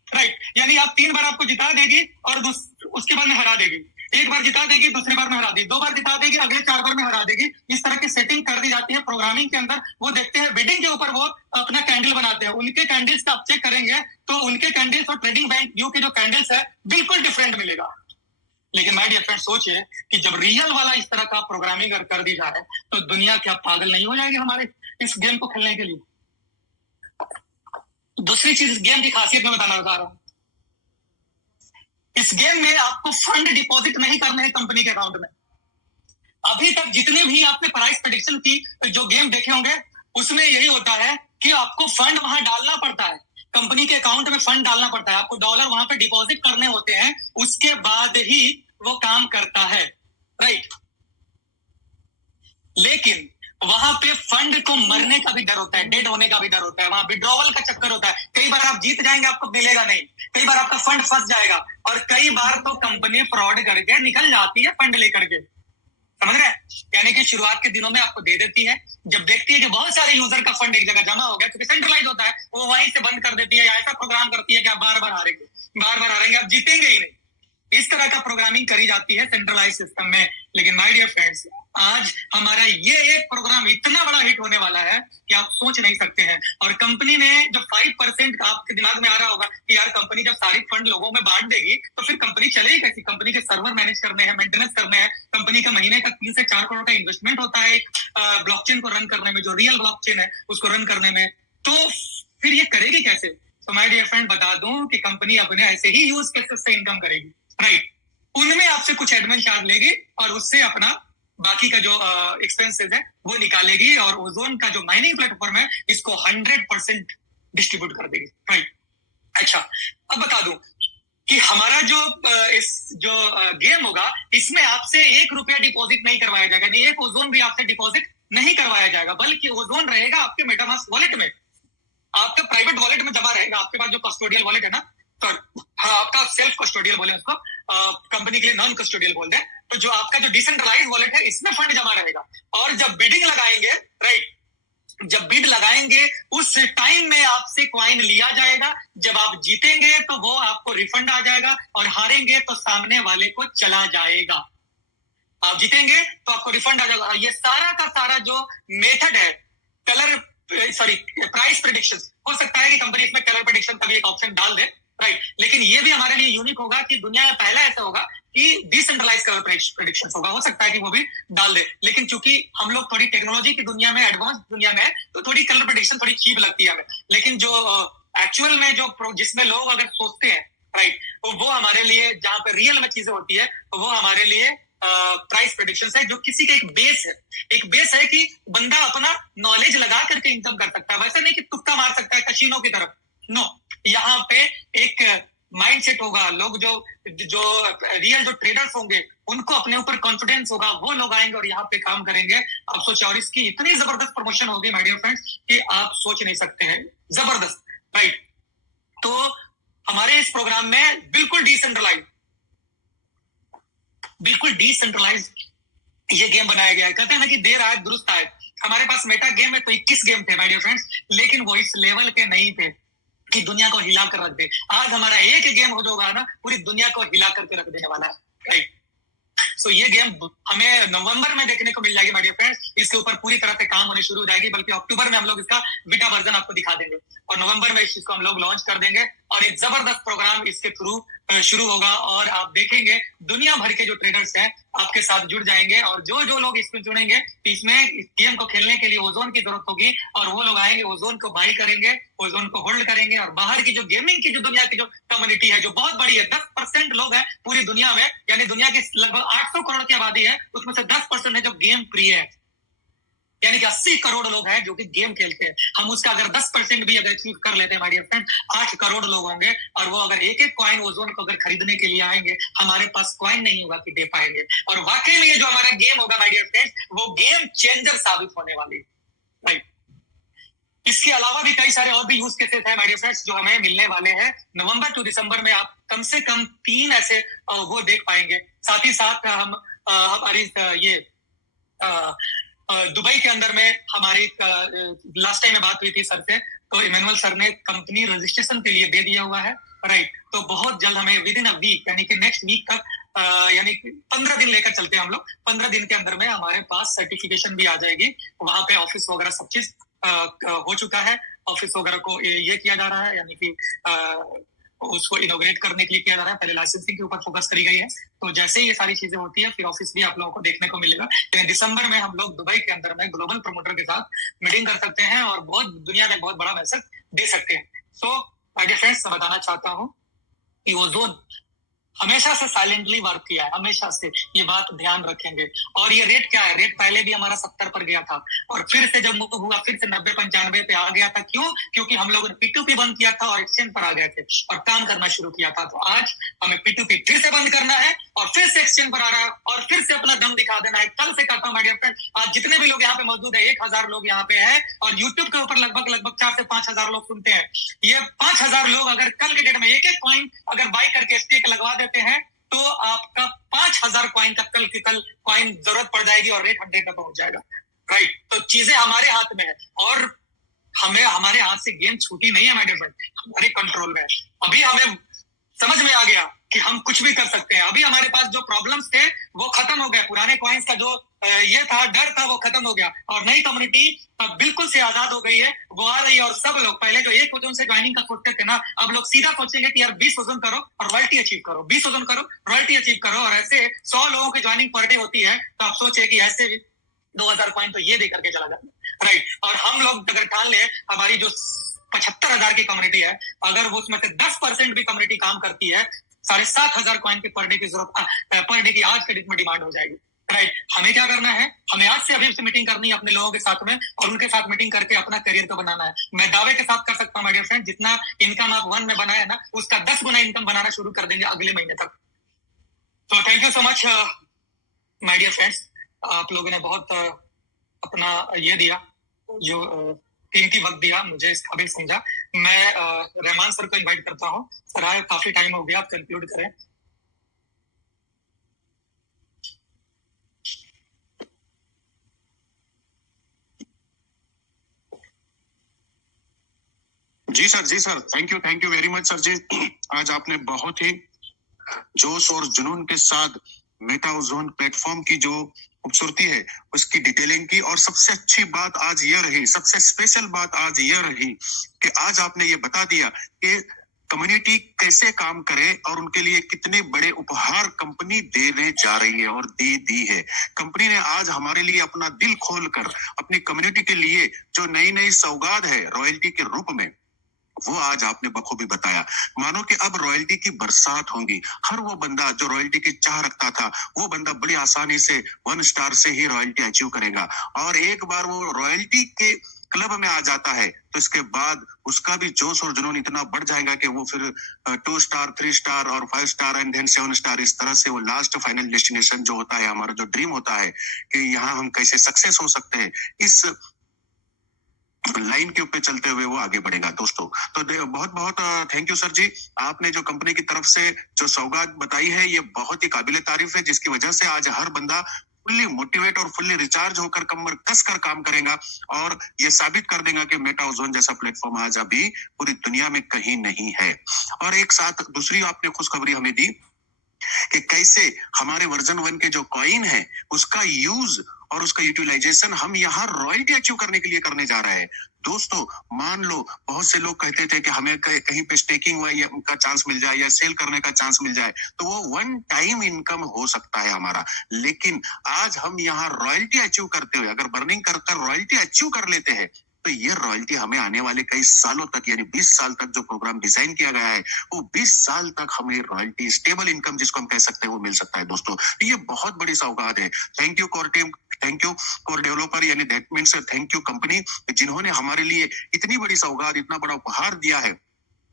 राइट। यानी आप 3 बार आपको जिता देगी और उसके बाद में हरा देगी, 1 बार जिता देगी, दूसरी बार में हरा देगी, 2 बार जिता देगी, अगले 4 बार में हरा देगी। इस तरह की सेटिंग कर दी जाती है प्रोग्रामिंग के अंदर। वो देखते हैं बिडिंग के ऊपर वो अपना कैंडल बनाते हैं, उनके कैंडल्स का आप चेक करेंगे तो उनके कैंडल्स और ट्रेडिंग बैंक व्यू के जो कैंडल्स है बिल्कुल डिफरेंट मिलेगा। लेकिन माय डियर फ्रेंड सोचिए कि जब रियल वाला इस तरह का प्रोग्रामिंग कर दी जाए तो दुनिया क्या पागल नहीं हो जाएगी हमारे इस गेम को खेलने के लिए। दूसरी चीज इस गेम की खासियत में बताना चाह रहा हूं, इस गेम में आपको फंड डिपॉजिट नहीं करने हैं कंपनी के अकाउंट में। अभी तक जितने भी आपने प्राइस प्रेडिक्शन की जो गेम देखे होंगे उसमें यही होता है कि आपको फंड वहां डालना पड़ता है, कंपनी के अकाउंट में फंड डालना पड़ता है, आपको डॉलर वहां पे डिपॉजिट करने होते हैं, उसके बाद ही वो काम करता है, राइट। लेकिन वहां पे फंड को मरने का भी डर होता है, डेड होने का भी डर होता है, वहां विड्रॉवल का चक्कर होता है। कई बार आप जीत जाएंगे, आपको मिलेगा नहीं, कई बार आपका फंड फंस जाएगा, और कई बार तो कंपनी फ्रॉड करके निकल जाती है फंड लेकर के, समझ रहे हैं। यानी कि शुरुआत के दिनों में आपको दे देती है, जब देखती है कि बहुत सारे यूजर का फंड एक जगह जमा हो गया, क्योंकि सेंट्रलाइज होता है, वो वहीं से बंद कर देती है, या ऐसा प्रोग्राम करती है कि आप बार बार हारेंगे, आप जीतेंगे ही नहीं। इस तरह का प्रोग्रामिंग करी जाती है सेंट्रलाइज सिस्टम में। लेकिन माय डियर फ्रेंड्स, आज हमारा ये एक प्रोग्राम इतना बड़ा हिट होने वाला है कि आप सोच नहीं सकते हैं। और कंपनी ने जब 5% आपके दिमाग में आ रहा होगा कि यार कंपनी जब सारी फंड लोगों में बांट देगी तो फिर कंपनी चलेगी कैसी, कंपनी के सर्वर मैनेज करने हैं, मेंटेनेंस करने हैं, कंपनी का महीने का 3 से 4 करोड़ का इन्वेस्टमेंट होता है ब्लॉकचेन को रन करने में, जो रियल ब्लॉकचेन है उसको रन करने में, तो फिर ये करेगी कैसे। तो माय डियर फ्रेंड बता दूं कि कंपनी अपने ऐसे ही यूज केसेस से इनकम करेगी, राइट। उनमें आपसे कुछ एडमिन चार्ज लेगी और उससे अपना बाकी का जो एक्सपेंसेस है वो निकालेगी, और ओजोन का जो माइनिंग प्लेटफॉर्म है इसको 100% डिस्ट्रीब्यूट कर देगी, राइट। अच्छा, अब बता दूं कि हमारा जो गेम होगा इसमें आपसे 1 रुपया डिपॉजिट नहीं करवाया जाएगा, नहीं 1 ओजोन भी आपसे डिपॉजिट नहीं करवाया जाएगा, बल्कि ओजोन रहेगा आपके मेटामास्क वॉलेट में, आपके प्राइवेट वॉलेट में जमा रहेगा। आपके पास जो कस्टोडियल वॉलेट है ना, तो हाँ, आपका सेल्फ कस्टोडियल बोले उसको, कंपनी के लिए नॉन कस्टोडियल बोल दें, तो जो आपका जो डिसेंट्रलाइज वॉलेट है इसमें फंड जमा रहेगा। और जब बिडिंग लगाएंगे, राइट, जब बिड लगाएंगे उस टाइम में आपसे कॉइन लिया जाएगा। जब आप जीतेंगे तो वो आपको रिफंड आ जाएगा, और हारेंगे तो सामने वाले को चला जाएगा। आप जीतेंगे तो आपको रिफंड आ जाएगा। ये सारा का सारा जो मेथड है प्राइस प्रेडिक्शन, हो सकता है कि कंपनी इसमें कलर प्रेडिक्शन का भी एक ऑप्शन डाल दे, राइट, लेकिन ये भी हमारे लिए यूनिक होगा कि दुनिया में पहला ऐसा होगा कि डिसेंट्रलाइज कलर प्रेडिक्शन होगा। हो सकता है कि वो भी डाल दे, लेकिन चूंकि हम लोग थोड़ी टेक्नोलॉजी की दुनिया में, एडवांस दुनिया में है, तो थोड़ी कलर प्रेडिक्शन थोड़ी चीप लगती है हमें। लेकिन जो एक्चुअल में जो जिसमें लोग अगर सोचते हैं, राइट, तो वो हमारे लिए, जहां पे रियल में चीजें होती है, तो वो हमारे लिए प्राइस प्रेडिक्शन है, जो किसी का एक बेस है कि बंदा अपना नॉलेज लगा करके इनकम कर सकता है। वैसे नहीं कि तुक्का मार सकता है कशीनो की तरफ, नो, यहाँ पे एक माइंडसेट होगा। लोग जो रियल जो ट्रेडर्स होंगे उनको अपने ऊपर कॉन्फिडेंस होगा, वो लोग आएंगे और यहाँ पे काम करेंगे। आप सोचिए, और इसकी इतनी जबरदस्त प्रमोशन होगी माय डियर फ्रेंड्स कि आप सोच नहीं सकते हैं, जबरदस्त, राइट। तो हमारे इस प्रोग्राम में बिल्कुल डिसेंट्रलाइज ये गेम बनाया गया है। कहते हैं ना कि देर आए दुरुस्त आए। हमारे पास मेटा गेम में तो 21 गेम थे माय डियर फ्रेंड्स, लेकिन वो इस लेवल के नहीं थे कि दुनिया को हिला कर रख दे। आज हमारा एक गेम हो जाएगा ना, पूरी दुनिया को हिला करके रख देने वाला है, राइट। सो ये गेम हमें नवंबर में देखने को मिल जाएगी माय डियर फ्रेंड्स। इसके ऊपर पूरी तरह से काम होने शुरू हो जाएगी, बल्कि अक्टूबर में हम लोग इसका बीटा वर्जन आपको दिखा देंगे, और नवंबर में इस चीज को हम लोग लॉन्च कर देंगे। और एक जबरदस्त प्रोग्राम इसके थ्रू शुरू होगा, और आप देखेंगे दुनिया भर के जो ट्रेडर्स हैं आपके साथ जुड़ जाएंगे। और जो लोग इसमें जुड़ेंगे, इसमें इस गेम को खेलने के लिए ओजोन की जरूरत होगी, और वो लोग आएंगे, ओजोन को बाई करेंगे, ओजोन को होल्ड करेंगे। और बाहर की जो गेमिंग की जो दुनिया की जो कम्युनिटी है, जो बहुत बड़ी है, 10% लोग हैं पूरी दुनिया में, यानी दुनिया की लगभग 800 करोड़ की आबादी है, उसमें से 10% है जो गेम प्रिय है, यानी कि 80 करोड़ लोग हैं जो कि गेम खेलते हैं। हम उसका अगर 10% भी अगर अचीव कर लेते हैं माय डियर फ्रेंड, 8 करोड़ लोग होंगे, और वो अगर एक कॉइन ओजोन को अगर खरीदने के लिए आएंगे, हमारे पास कॉइन नहीं होगा कि दे पाएंगे। और वाकई में ये जो हमारा गेम होगा माय डियर फ्रेंड, वो गेम चेंजर साबित होने वाली है, राइट। इसके अलावा भी कई सारे और भी यूज केसेस हैं माय डियर फ्रेंड्स जो हमें मिलने वाले हैं। नवंबर टू दिसंबर में आप कम से कम 3 ऐसे वो देख पाएंगे। साथ ही साथ हम हमारी ये दुबई के अंदर में हमारी लास्ट टाइम में बात हुई थी सर से, तो इमैनुअल सर ने कंपनी रजिस्ट्रेशन के लिए दे दिया हुआ है, राइट। तो बहुत जल्द हमें विद इन अ वीक, यानी कि नेक्स्ट वीक तक, यानी 15 दिन लेकर चलते हैं हम लोग, 15 दिन के अंदर में हमारे पास सर्टिफिकेशन भी आ जाएगी। वहां पे ऑफिस वगैरह सब चीज हो चुका है। ऑफिस वगैरह को ये किया जा रहा है, यानी कि उसको इनोग्रेट करने के लिए किया जा रहा है। पहले लाइसेंसिंग के ऊपर फोकस करी गई है, तो जैसे ही ये सारी चीजें होती है, फिर ऑफिस भी आप लोगों को देखने को मिलेगा। लेकिन दिसंबर में हम लोग दुबई के अंदर में ग्लोबल प्रमोटर के साथ मीटिंग कर सकते हैं, और बहुत दुनिया में बहुत बड़ा मैसेज दे सकते हैं। सो माय डियर फ्रेंड्स, बताना चाहता हूँ कि ओजोन हमेशा से साइलेंटली वर्क किया है, हमेशा से, ये बात ध्यान रखेंगे। और ये रेट क्या है, रेट पहले भी हमारा 70 पर गया था, और फिर से जब मूव हुआ फिर से 90-95 पे आ गया था। क्यों? क्योंकि हम लोगों ने P2P बंद किया था और एक्सचेंज पर आ गए थे और काम करना शुरू किया था। तो आज हमें P2P फिर से बंद करना है, और फिर से एक्सचेंज पर आ रहा है, और फिर से अपना दम दिखा देना है। कल से कहता हूँ माय डियर फ्रेंड, आज जितने भी लोग यहाँ पे मौजूद है, 1000 लोग यहाँ पे है, और यूट्यूब के ऊपर लगभग 4 से 5000 लोग सुनते हैं। ये 5000 लोग अगर कल के डेट में एक कॉइन अगर बाई करके स्टेक लगवा देते हैं, तो आपका 5000 कॉइन का कल कॉइन जरूरत पड़ जाएगी, और रेट 100 पे पहुंच जाएगा, राइट। तो चीजें हमारे हाथ में है, और हमें हमारे हाथ से गेम छूटी नहीं है माय डियर फ्रेंड, हमारे कंट्रोल में है। अभी हमें समझ में आ गया कि हम कुछ भी कर सकते हैं। अभी हमारे पास जो प्रॉब्लम्स थे वो खत्म हो गए, पुराने कॉइन्स का जो ये था, डर था, वो खत्म हो गया, और नई कम्युनिटी अब बिल्कुल से आजाद हो गई है, वो आ रही है। और सब लोग पहले जो 1 ओजोन से ज्वाइनिंग का सोचते थे ना, अब लोग सीधा सोचेंगे कि यार 20 ओजोन करो और रॉयल्टी अचीव करो, 20 ओजन करो, रॉयल्टी अचीव करो। और ऐसे 100 लोगों की ज्वाइनिंग पर डे होती है, तो आप सोचे कि ऐसे 2000 कॉइन तो ये दे करके चला जाता, राइट। और हम लोग अगर ठान ले, हमारी जो 75,000 की कम्युनिटी है, अगर वो उसमें से 10% भी कम्युनिटी काम करती है, 7500 कॉइन के पर डे की जरूरत, पर डे की आज के डेट में डिमांड हो जाएगी, राइट। हमें क्या करना है, हमें आज से अभी से मीटिंग करनी है अपने लोगों के साथ में, और उनके साथ मीटिंग करके अपना करियर को बनाना है। मैं दावे के साथ कर सकता हूँ माय डियर फ्रेंड, जितना इनकम आप 1 में बनाया ना, उसका 10 गुना इनकम बनाना शुरू कर देंगे अगले महीने तक। तो thank you so much my dear friends, आप लोगों ने बहुत अपना ये दिया, जो कीमती वक्त दिया, मुझे इस काबिल समझा। मैं रहमान सर को इनवाइट करता हूँ। सर आए, काफी टाइम हो गया, आप कंक्लूड करें। जी sir, thank you very much sir ji. आज आपने बहुत ही जोश और जुनून के साथ मेटा ओजोन प्लेटफॉर्म की जो खूबसूरती है उसकी डिटेलिंग की, और सबसे अच्छी बात आज ये रही, सबसे स्पेशल बात आज ये रही कि आज आपने ये बता दिया कि कम्युनिटी कैसे काम करे और उनके लिए कितने बड़े उपहार कंपनी देने जा रही है और दे दी है। कंपनी ने आज हमारे लिए अपना दिल खोलकर अपनी कम्युनिटी के लिए जो नई नई सौगात है रॉयल्टी के रूप में, वो आज आपने बखूबी बताया। मानो कि अब रॉयल्टी की बरसात होंगी। हर वो बंदा जो रॉयल्टी की चाह रखता था, वो बंदा बड़ी आसानी से 1 स्टार से ही रॉयल्टी अचीव करेगा, और एक बार वो रॉयल्टी के क्लब में आ जाता है तो इसके बाद उसका भी जोश और जुनून इतना बढ़ जाएगा कि वो फिर 2 स्टार, 3 स्टार और 5 स्टार एंड देन 7 स्टार, इस तरह से वो लास्ट फाइनल डेस्टिनेशन जो होता है, हमारा जो ड्रीम होता है कि यहाँ हम कैसे सक्सेस हो सकते हैं, इस लाइन के ऊपर चलते हुए वो आगे बढ़ेगा दोस्तों। तो बहुत बहुत थैंक यू सर जी। आपने जो कंपनी की तरफ से जो सौगात बताई है ये बहुत ही काबिले तारीफ है, जिसकी वजह से आज हर बंदा फुल्ली मोटिवेट और फुल्ली रिचार्ज होकर कमर कस कर काम करेगा और ये साबित कर देगा कि मेटा ओजोन जैसा प्लेटफॉर्म आज अभी पूरी दुनिया में कहीं नहीं है। और एक साथ दूसरी आपने खुशखबरी हमें दी कि कैसे हमारे वर्जन 1 के जो कॉइन है उसका यूज और उसका यूटिलाइजेशन हम यहाँ रॉयल्टी अचीव करने के लिए करने जा रहे हैं। दोस्तों मान लो बहुत से लोग कहते थे कि हमें कहीं पे स्टेकिंग का चांस मिल जाए या सेल करने का चांस मिल जाए तो वो 1 टाइम इनकम हो सकता है हमारा, लेकिन आज हम यहाँ रॉयल्टी अचीव करते हुए अगर बर्निंग कर रॉयल्टी अचीव कर लेते हैं तो ये रॉयल्टी हमें आने वाले कई सालों तक, यानी 20 साल तक जो प्रोग्राम डिजाइन किया गया है वो 20 साल तक हमें रॉयल्टी स्टेबल इनकम जिसको हम कह सकते हैं वो मिल सकता है दोस्तों। ये बहुत बड़ी सौगात है। Thank you core team, thank you core developer, यानी that means thank you company, जिन्होंने हमारे लिए इतनी बड़ी सौगात, इतना बड़ा उपहार दिया है।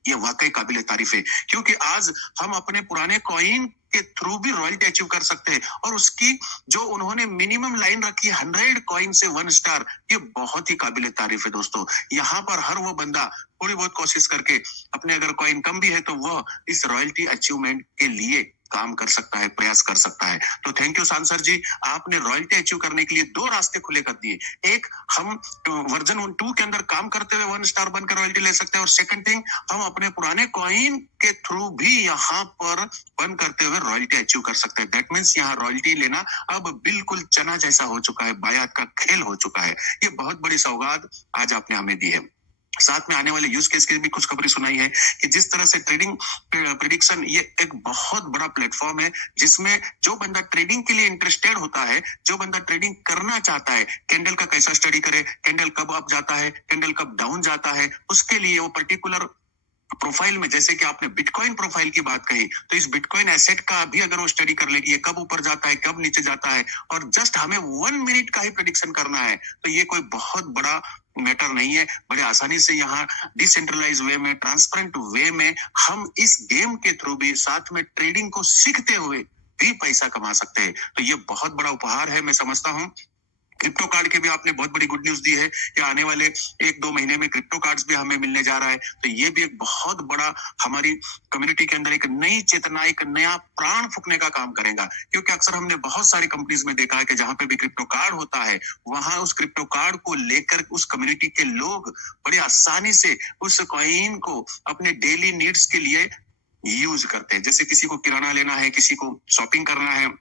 ये वाकई काबिले तारीफ है, क्योंकि आज हम अपने पुराने कॉइन के थ्रू भी रॉयल्टी अचीव कर सकते हैं, और उसकी जो उन्होंने मिनिमम लाइन रखी 100 कॉइन से 1 स्टार, ये बहुत ही काबिले तारीफ है दोस्तों। यहाँ पर हर वो बंदा थोड़ी बहुत कोशिश करके अपने अगर कॉइन कम भी है तो वह इस रॉयल्टी अचीवमेंट के लिए काम कर सकता है, प्रयास कर सकता है। तो थैंक यू सांसर जी, आपने रॉयल्टी अचीव करने के लिए 2 रास्ते खुले कर दिए। एक, हम वर्जन 2 के अंदर काम करते हुए 1 स्टार बनकर रॉयल्टी ले सकते हैं, और सेकंड थिंग, हम अपने पुराने कॉइन के थ्रू भी यहाँ पर बन करते हुए रॉयल्टी अचीव कर सकते हैं। दैट मीन्स यहाँ रॉयल्टी लेना अब बिल्कुल चना जैसा हो चुका है, बायात का खेल हो चुका है। ये बहुत बड़ी सौगात आज आपने हमें दी है। साथ में आने वाले यूज केस की भी कुछ खबरें सुनाई है कि जिस तरह से ट्रेडिंग प्रेडिक्शन, ये एक बहुत बड़ा प्लेटफॉर्म है जिसमें जो बंदा ट्रेडिंग के लिए इंटरेस्टेड होता है, जो बंदा ट्रेडिंग करना चाहता है, कैंडल का कैसा स्टडी करे, कैंडल कब अप जाता है, कैंडल कब डाउन जाता है, उसके लिए वो पर्टिकुलर प्रोफाइल में, जैसे कि आपने बिटकॉइन प्रोफाइल की बात कही, तो इस बिटकॉइन एसेट का भी अगर वो स्टडी कर ले कि ये कब ऊपर जाता है, कब नीचे जाता है, और जस्ट हमें 1 मिनट का ही प्रेडिक्शन करना है, तो ये कोई बहुत बड़ा मैटर नहीं है। बड़े आसानी से यहाँ डिसेंट्रलाइज वे में, ट्रांसपेरेंट वे में हम इस गेम के थ्रू भी साथ में ट्रेडिंग को सीखते हुए भी पैसा कमा सकते हैं। तो ये बहुत बड़ा उपहार है, मैं समझता हूँ। क्रिप्टो कार्ड के भी आपने बहुत बड़ी गुड न्यूज दी है कि आने वाले 1-2 महीने में क्रिप्टो कार्ड्स भी हमें मिलने जा रहा है। तो ये भी एक बहुत बड़ा हमारी कम्युनिटी के अंदर एक नई चेतना, एक नया प्राण फूंकने का काम करेगा, क्योंकि अक्सर हमने बहुत सारी कंपनीज में देखा है कि जहां पे भी क्रिप्टो कार्ड होता है वहां उस क्रिप्टो कार्ड को लेकर उस कम्युनिटी के लोग बड़ी आसानी से उस कॉइन को अपने डेली नीड्स के लिए यूज करते हैं। जैसे किसी को किराना लेना है, किसी को शॉपिंग करना है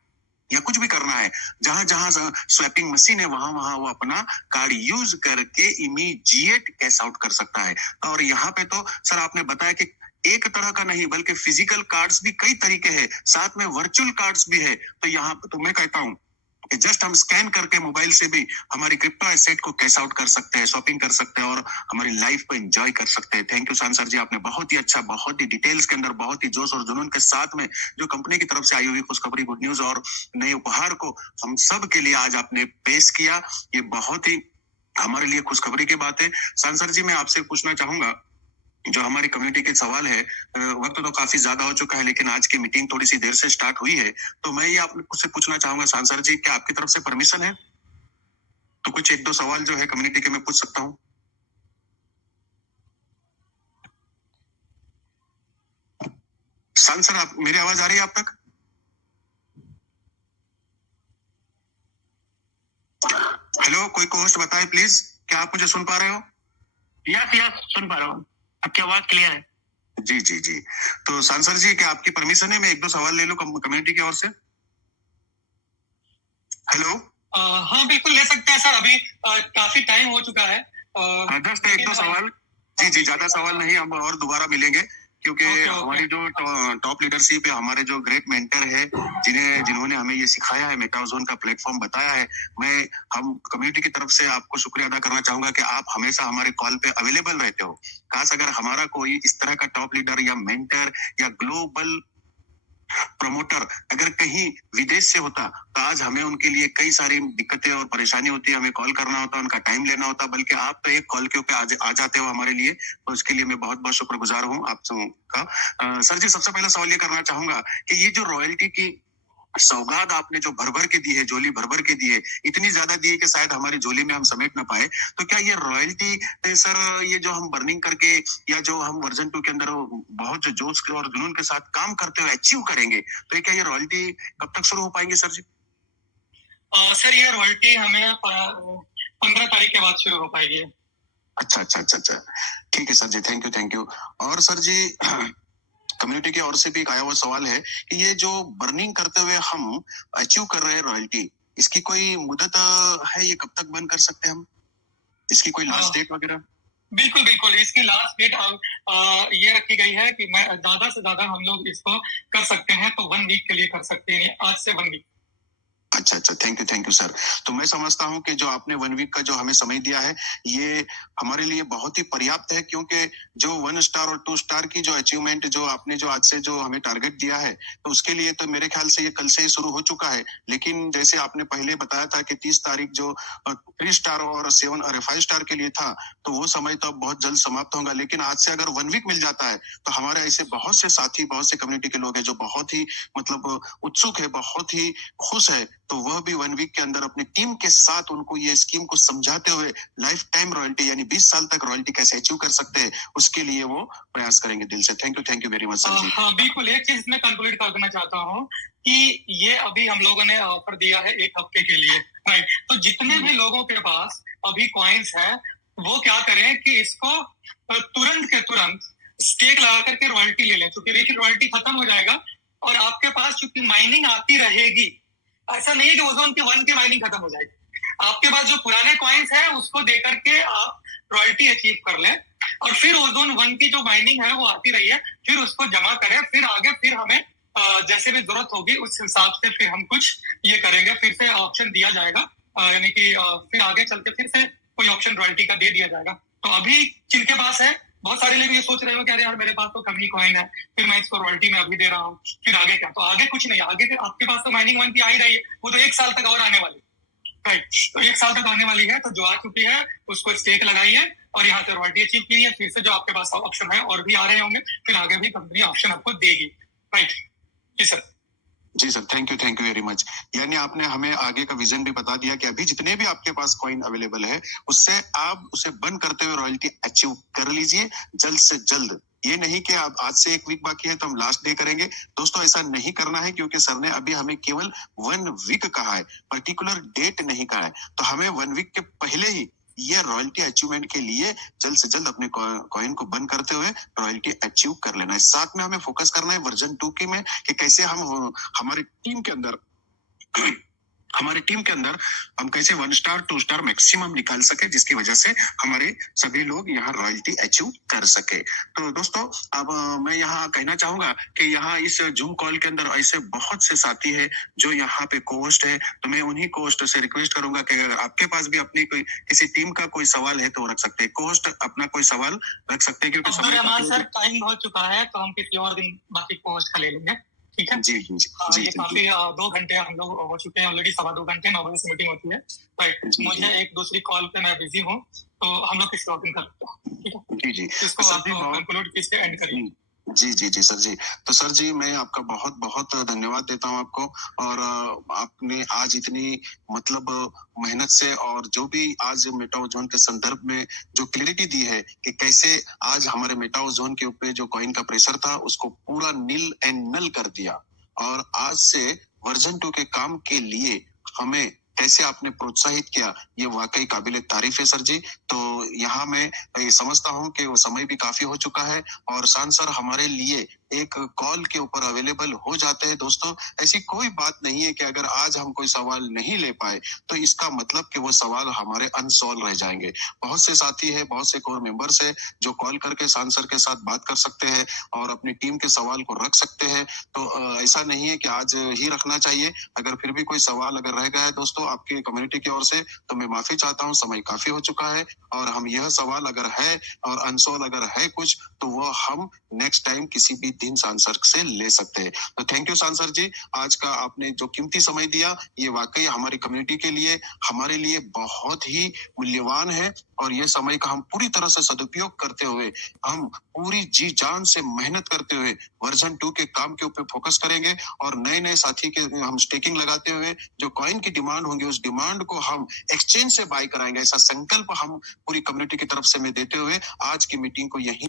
या कुछ भी करना है, जहां जहां स्वैपिंग मशीन है वहां वहां वो अपना कार्ड यूज करके इमीडिएट कैश आउट कर सकता है। और यहाँ पे तो सर आपने बताया कि एक तरह का नहीं बल्कि फिजिकल कार्ड्स भी कई तरीके हैं, साथ में वर्चुअल कार्ड्स भी है। तो यहाँ पे तो मैं कहता हूँ कि जस्ट हम स्कैन करके मोबाइल से भी हमारी क्रिप्टो एसेट को कैश आउट कर सकते हैं, शॉपिंग कर सकते हैं और हमारी लाइफ को एंजॉय कर सकते हैं। थैंक यू सांसर जी, आपने बहुत ही अच्छा, बहुत ही डिटेल्स के अंदर, बहुत ही जोश और जुनून के साथ में जो कंपनी की तरफ से आई हुई खुशखबरी, गुड न्यूज और नए उपहार को हम सब के लिए आज आपने पेश किया, ये बहुत ही हमारे लिए खुशखबरी की बात है। सांसर जी, मैं आपसे पूछना चाहूंगा, जो हमारी कम्युनिटी के सवाल है, वक्त तो काफी ज्यादा हो चुका है लेकिन आज की मीटिंग थोड़ी सी देर से स्टार्ट हुई है, तो मैं ये आपसे पूछना चाहूंगा सांसर जी, क्या आपकी तरफ से परमिशन है? तो कुछ एक दो सवाल जो है कम्युनिटी के मैं पूछ सकता हूँ? सांसर, आप, मेरी आवाज आ रही है आप तक? हेलो, कोई को होस्ट बताए प्लीज, क्या आप मुझे सुन पा रहे हो? यस सुन पा रहा हूँ, आपकी आवाज क्लियर है। जी जी जी, तो सांसर जी, क्या आपकी परमिशन है मैं एक दो सवाल ले लूं कम्युनिटी की ओर से? हेलो, हाँ बिल्कुल ले सकते हैं सर, अभी काफी टाइम हो चुका है। जस्ट एक दो सवाल। जी जी, ज्यादा सवाल नहीं, हम और दोबारा मिलेंगे क्योंकि हमारी जो टॉप लीडरशिप है, हमारे जो ग्रेट मेंटर है, जिन्होंने हमें ये सिखाया है, मेटाजोन का प्लेटफॉर्म बताया है, हम कम्युनिटी की तरफ से आपको शुक्रिया अदा करना चाहूंगा कि आप हमेशा हमारे कॉल पे अवेलेबल रहते हो। खास अगर हमारा कोई इस तरह का टॉप लीडर या मेंटर या ग्लोबल प्रमोटर अगर कहीं विदेश से होता तो आज हमें उनके लिए कई सारी दिक्कतें और परेशानी होती है, हमें कॉल करना होता, उनका टाइम लेना होता, बल्कि आप तो एक कॉल के ऊपर आ जाते हो हमारे लिए, तो उसके लिए मैं बहुत बहुत शुक्रगुजार हूँ आप सबका। सर जी, सबसे पहला सवाल ये करना चाहूंगा कि ये जो रॉयल्टी की सौगात आपने जो भर भर के दी है, झोली भर भर के दी है, इतनी ज्यादा दी है कि शायद हमारी झोली में हम समेट ना पाए, तो क्या ये रॉयल्टी सर, ये जो हम बर्निंग करके या जो हम वर्जन 2 के अंदर बहुत जो जोश और जुनून के साथ काम करते हुए अचीव करेंगे, तो क्या ये रॉयल्टी कब तक शुरू हो पाएंगे सर जी? सर ये रॉयल्टी हमें 15 तारीख के बाद शुरू हो पाएगी। अच्छा अच्छा अच्छा अच्छा, ठीक है सर जी, थैंक यू। और सर जी, कम्युनिटी की ओर से भी एक आया हुआ सवाल है कि ये जो बर्निंग करते हुए हम अचीव कर रहे हैं रॉयल्टी, इसकी कोई मुदत है, ये कब तक बर्न कर सकते हैं हम? इसकी कोई लास्ट डेट वगैरह? बिल्कुल बिल्कुल, इसकी लास्ट डेट ये रखी गई है कि मैं ज्यादा से ज्यादा हम लोग इसको कर सकते हैं तो 1 वीक के लिए कर सकते हैं, आज से 1 वीक। अच्छा अच्छा, थैंक यू सर। तो मैं समझता हूं कि जो आपने 1 वीक का जो हमें समय दिया है, ये हमारे लिए बहुत ही पर्याप्त है, क्योंकि जो 1 स्टार और 2 स्टार की जो अचीवमेंट जो आपने जो आज से जो हमें टारगेट दिया है, तो उसके लिए तो मेरे ख्याल से ये कल से ही शुरू हो चुका है, लेकिन जैसे आपने पहले बताया था कि 30 तारीख जो 3 स्टार और 7 और 5 स्टार के लिए था, तो वो समय तो बहुत जल्द समाप्त होगा, लेकिन आज से अगर 1 वीक मिल जाता है तो हमारे ऐसे बहुत से साथी, बहुत से कम्युनिटी के लोग हैं जो बहुत ही मतलब उत्सुक है, बहुत ही खुश है, तो वह भी 1 वीक के अंदर अपनी टीम के साथ उनको ये स्कीम को समझाते हुए लाइफ टाइम रॉयल्टी यानी 20 साल तक रॉयल्टी कैसे अचीव कर सकते हैं, उसके लिए वो प्रयास करेंगे दिल से। Thank you very much sir ji. हाँ बिल्कुल, एक चीज मैं कंक्लूड कर देना चाहता हूँ कि ये अभी हम लोगों ने ऑफर दिया है 1 हफ्ते के लिए, राइट? तो जितने भी लोगों के पास अभी कॉइन्स है, वो क्या करें कि इसको तुरंत के तुरंत स्टेक लगा करके रॉयल्टी ले लें, क्योंकि देखिए रॉयल्टी खत्म हो जाएगा और आपके पास चूंकि माइनिंग आती रहेगी, ऐसा नहीं है कि ओजोन के 1 की माइनिंग खत्म हो जाएगी, आपके पास जो पुराने कॉइन्स है उसको दे करके आप रॉयल्टी अचीव कर लें और फिर ओजोन 1 की जो माइनिंग है वो आती रही है, फिर उसको जमा करें, फिर आगे फिर हमें जैसे भी जरूरत होगी उस हिसाब से फिर हम कुछ ये करेंगे, फिर से ऑप्शन दिया जाएगा, यानी कि फिर आगे चलते फिर से कोई ऑप्शन रॉयल्टी का दे दिया जाएगा। तो अभी जिनके पास है, बहुत सारे लोग ये सोच रहे हो कि अरे यार मेरे पास तो कमी कॉइन है, फिर मैं इसको रॉयल्टी में अभी दे रहा हूँ, फिर आगे क्या? तो आगे कुछ नहीं, आगे फिर आपके पास तो माइनिंग 1 की आ ही रही है, वो तो 1 साल तक और आने वाली, राइट? तो 1 साल तक आने वाली है, तो जो आ चुकी है उसको स्टेक लगाइए और यहाँ से रॉयल्टी अचीव कीजिए, फिर से जो आपके पास ऑप्शन है और भी आ रहे होंगे, फिर आगे भी कंपनी ऑप्शन आपको देगी, राइट? जी सर। जी sir, thank you very much. यानी आपने हमें आगे का विजन भी बता दिया कि अभी जितने भी आपके पास कॉइन अवेलेबल है, उससे आप उसे बंद करते हुए रॉयल्टी अचीव कर लीजिए जल्द से जल्द। ये नहीं कि आप आज से 1 वीक बाकी है तो हम लास्ट डे करेंगे, दोस्तों ऐसा नहीं करना है, क्योंकि सर ने अभी हमें केवल 1 वीक कहा है, पर्टिकुलर डेट नहीं कहा है, तो हमें 1 वीक के पहले ही ये रॉयल्टी अचीवमेंट के लिए जल्द से जल्द अपने कॉइन को बंद करते हुए रॉयल्टी अचीव कर लेना है। साथ में हमें फोकस करना है वर्जन 2 की में कि कैसे हम हमारी टीम के अंदर हमारे टीम के अंदर हम कैसे 1 स्टार 2 स्टार मैक्सिमम निकाल सके, जिसकी वजह से हमारे सभी लोग यहाँ रॉयल्टी अचीव कर सके। तो दोस्तों अब मैं यहाँ कहना चाहूंगा कि यहाँ इस जूम कॉल के अंदर ऐसे बहुत से साथी है जो यहाँ पे कोस्ट है, तो मैं उन्हीं कोस्ट से रिक्वेस्ट करूंगा कि अगर आपके पास भी अपनी कोई किसी टीम का कोई सवाल है तो रख सकते हैं, कोस्ट अपना कोई सवाल रख सकते हैं, क्योंकि समय सर टाइम हो चुका है, तो हम किसी और दिन बाकी कोस्ट का ले लेंगे, ठीक है? जी जी जी ये काफी 2 घंटे हम लोग हो चुके हैं ऑलरेडी, 2.25 घंटे 9 बजे से मीटिंग होती है, राइट? मुझे एक दूसरी कॉल पे मैं बिजी हूँ, तो हम लोग किसी और दिन करते हैं, ठीक है? जी जी इसको आप कंक्लूड किससे एंड करिए। जी जी जी सर जी। तो सर जी मैं आपका बहुत बहुत धन्यवाद देता हूं आपको, और आपने आज इतनी मतलब मेहनत से और जो भी आज मेटाओ जोन के संदर्भ में जो क्लियरिटी दी है कि कैसे आज हमारे मेटाओ जोन के ऊपर जो कॉइन का प्रेशर था उसको पूरा नील एंड नल कर दिया, और आज से वर्जन 2 के काम के लिए हमें कैसे आपने प्रोत्साहित किया, ये वाकई काबिल तारीफ है सर जी। तो यहाँ मैं ये समझता हूँ कि वो समय भी काफी हो चुका है और शान सर हमारे लिए एक कॉल के ऊपर अवेलेबल हो जाते हैं। दोस्तों ऐसी कोई बात नहीं है कि अगर आज हम कोई सवाल नहीं ले पाए तो इसका मतलब कि वो सवाल हमारे अनसॉल्व रह जाएंगे। बहुत से साथी है, बहुत से कोर मेंबर्स है जो कॉल करके शान सर के साथ बात कर सकते हैं और अपनी टीम के सवाल को रख सकते हैं। तो ऐसा नहीं है कि आज ही रखना चाहिए। अगर फिर भी कोई सवाल अगर रह गया है दोस्तों आपकी कम्युनिटी की ओर से, तो मैं माफी चाहता हूँ, समय काफी हो चुका है, और हम यह सवाल अगर है और अनसॉल्व अगर है कुछ तो वो हम नेक्स्ट टाइम किसी भी दिन सांसर से ले सकते हैं। तो थैंक यू सांसर जी, आज का आपने जो कीमती समय दिया ये वाकई हमारी कम्युनिटी के लिए हमारे लिए बहुत ही मूल्यवान है, और ये समय का हम पूरी तरह से सदुपयोग करते हुए हम पूरी जी जान से मेहनत करते हुए वर्जन 2 के काम के ऊपर फोकस करेंगे, और नए नए साथी के हम स्टेकिंग लगाते हुए जो कॉइन की डिमांड होंगे उस डिमांड को हम एक्सचेंज से बाय कराएंगे। ऐसा संकल्प हम पूरी कम्युनिटी की तरफ से मैं देते हुए आज की मीटिंग को यहीं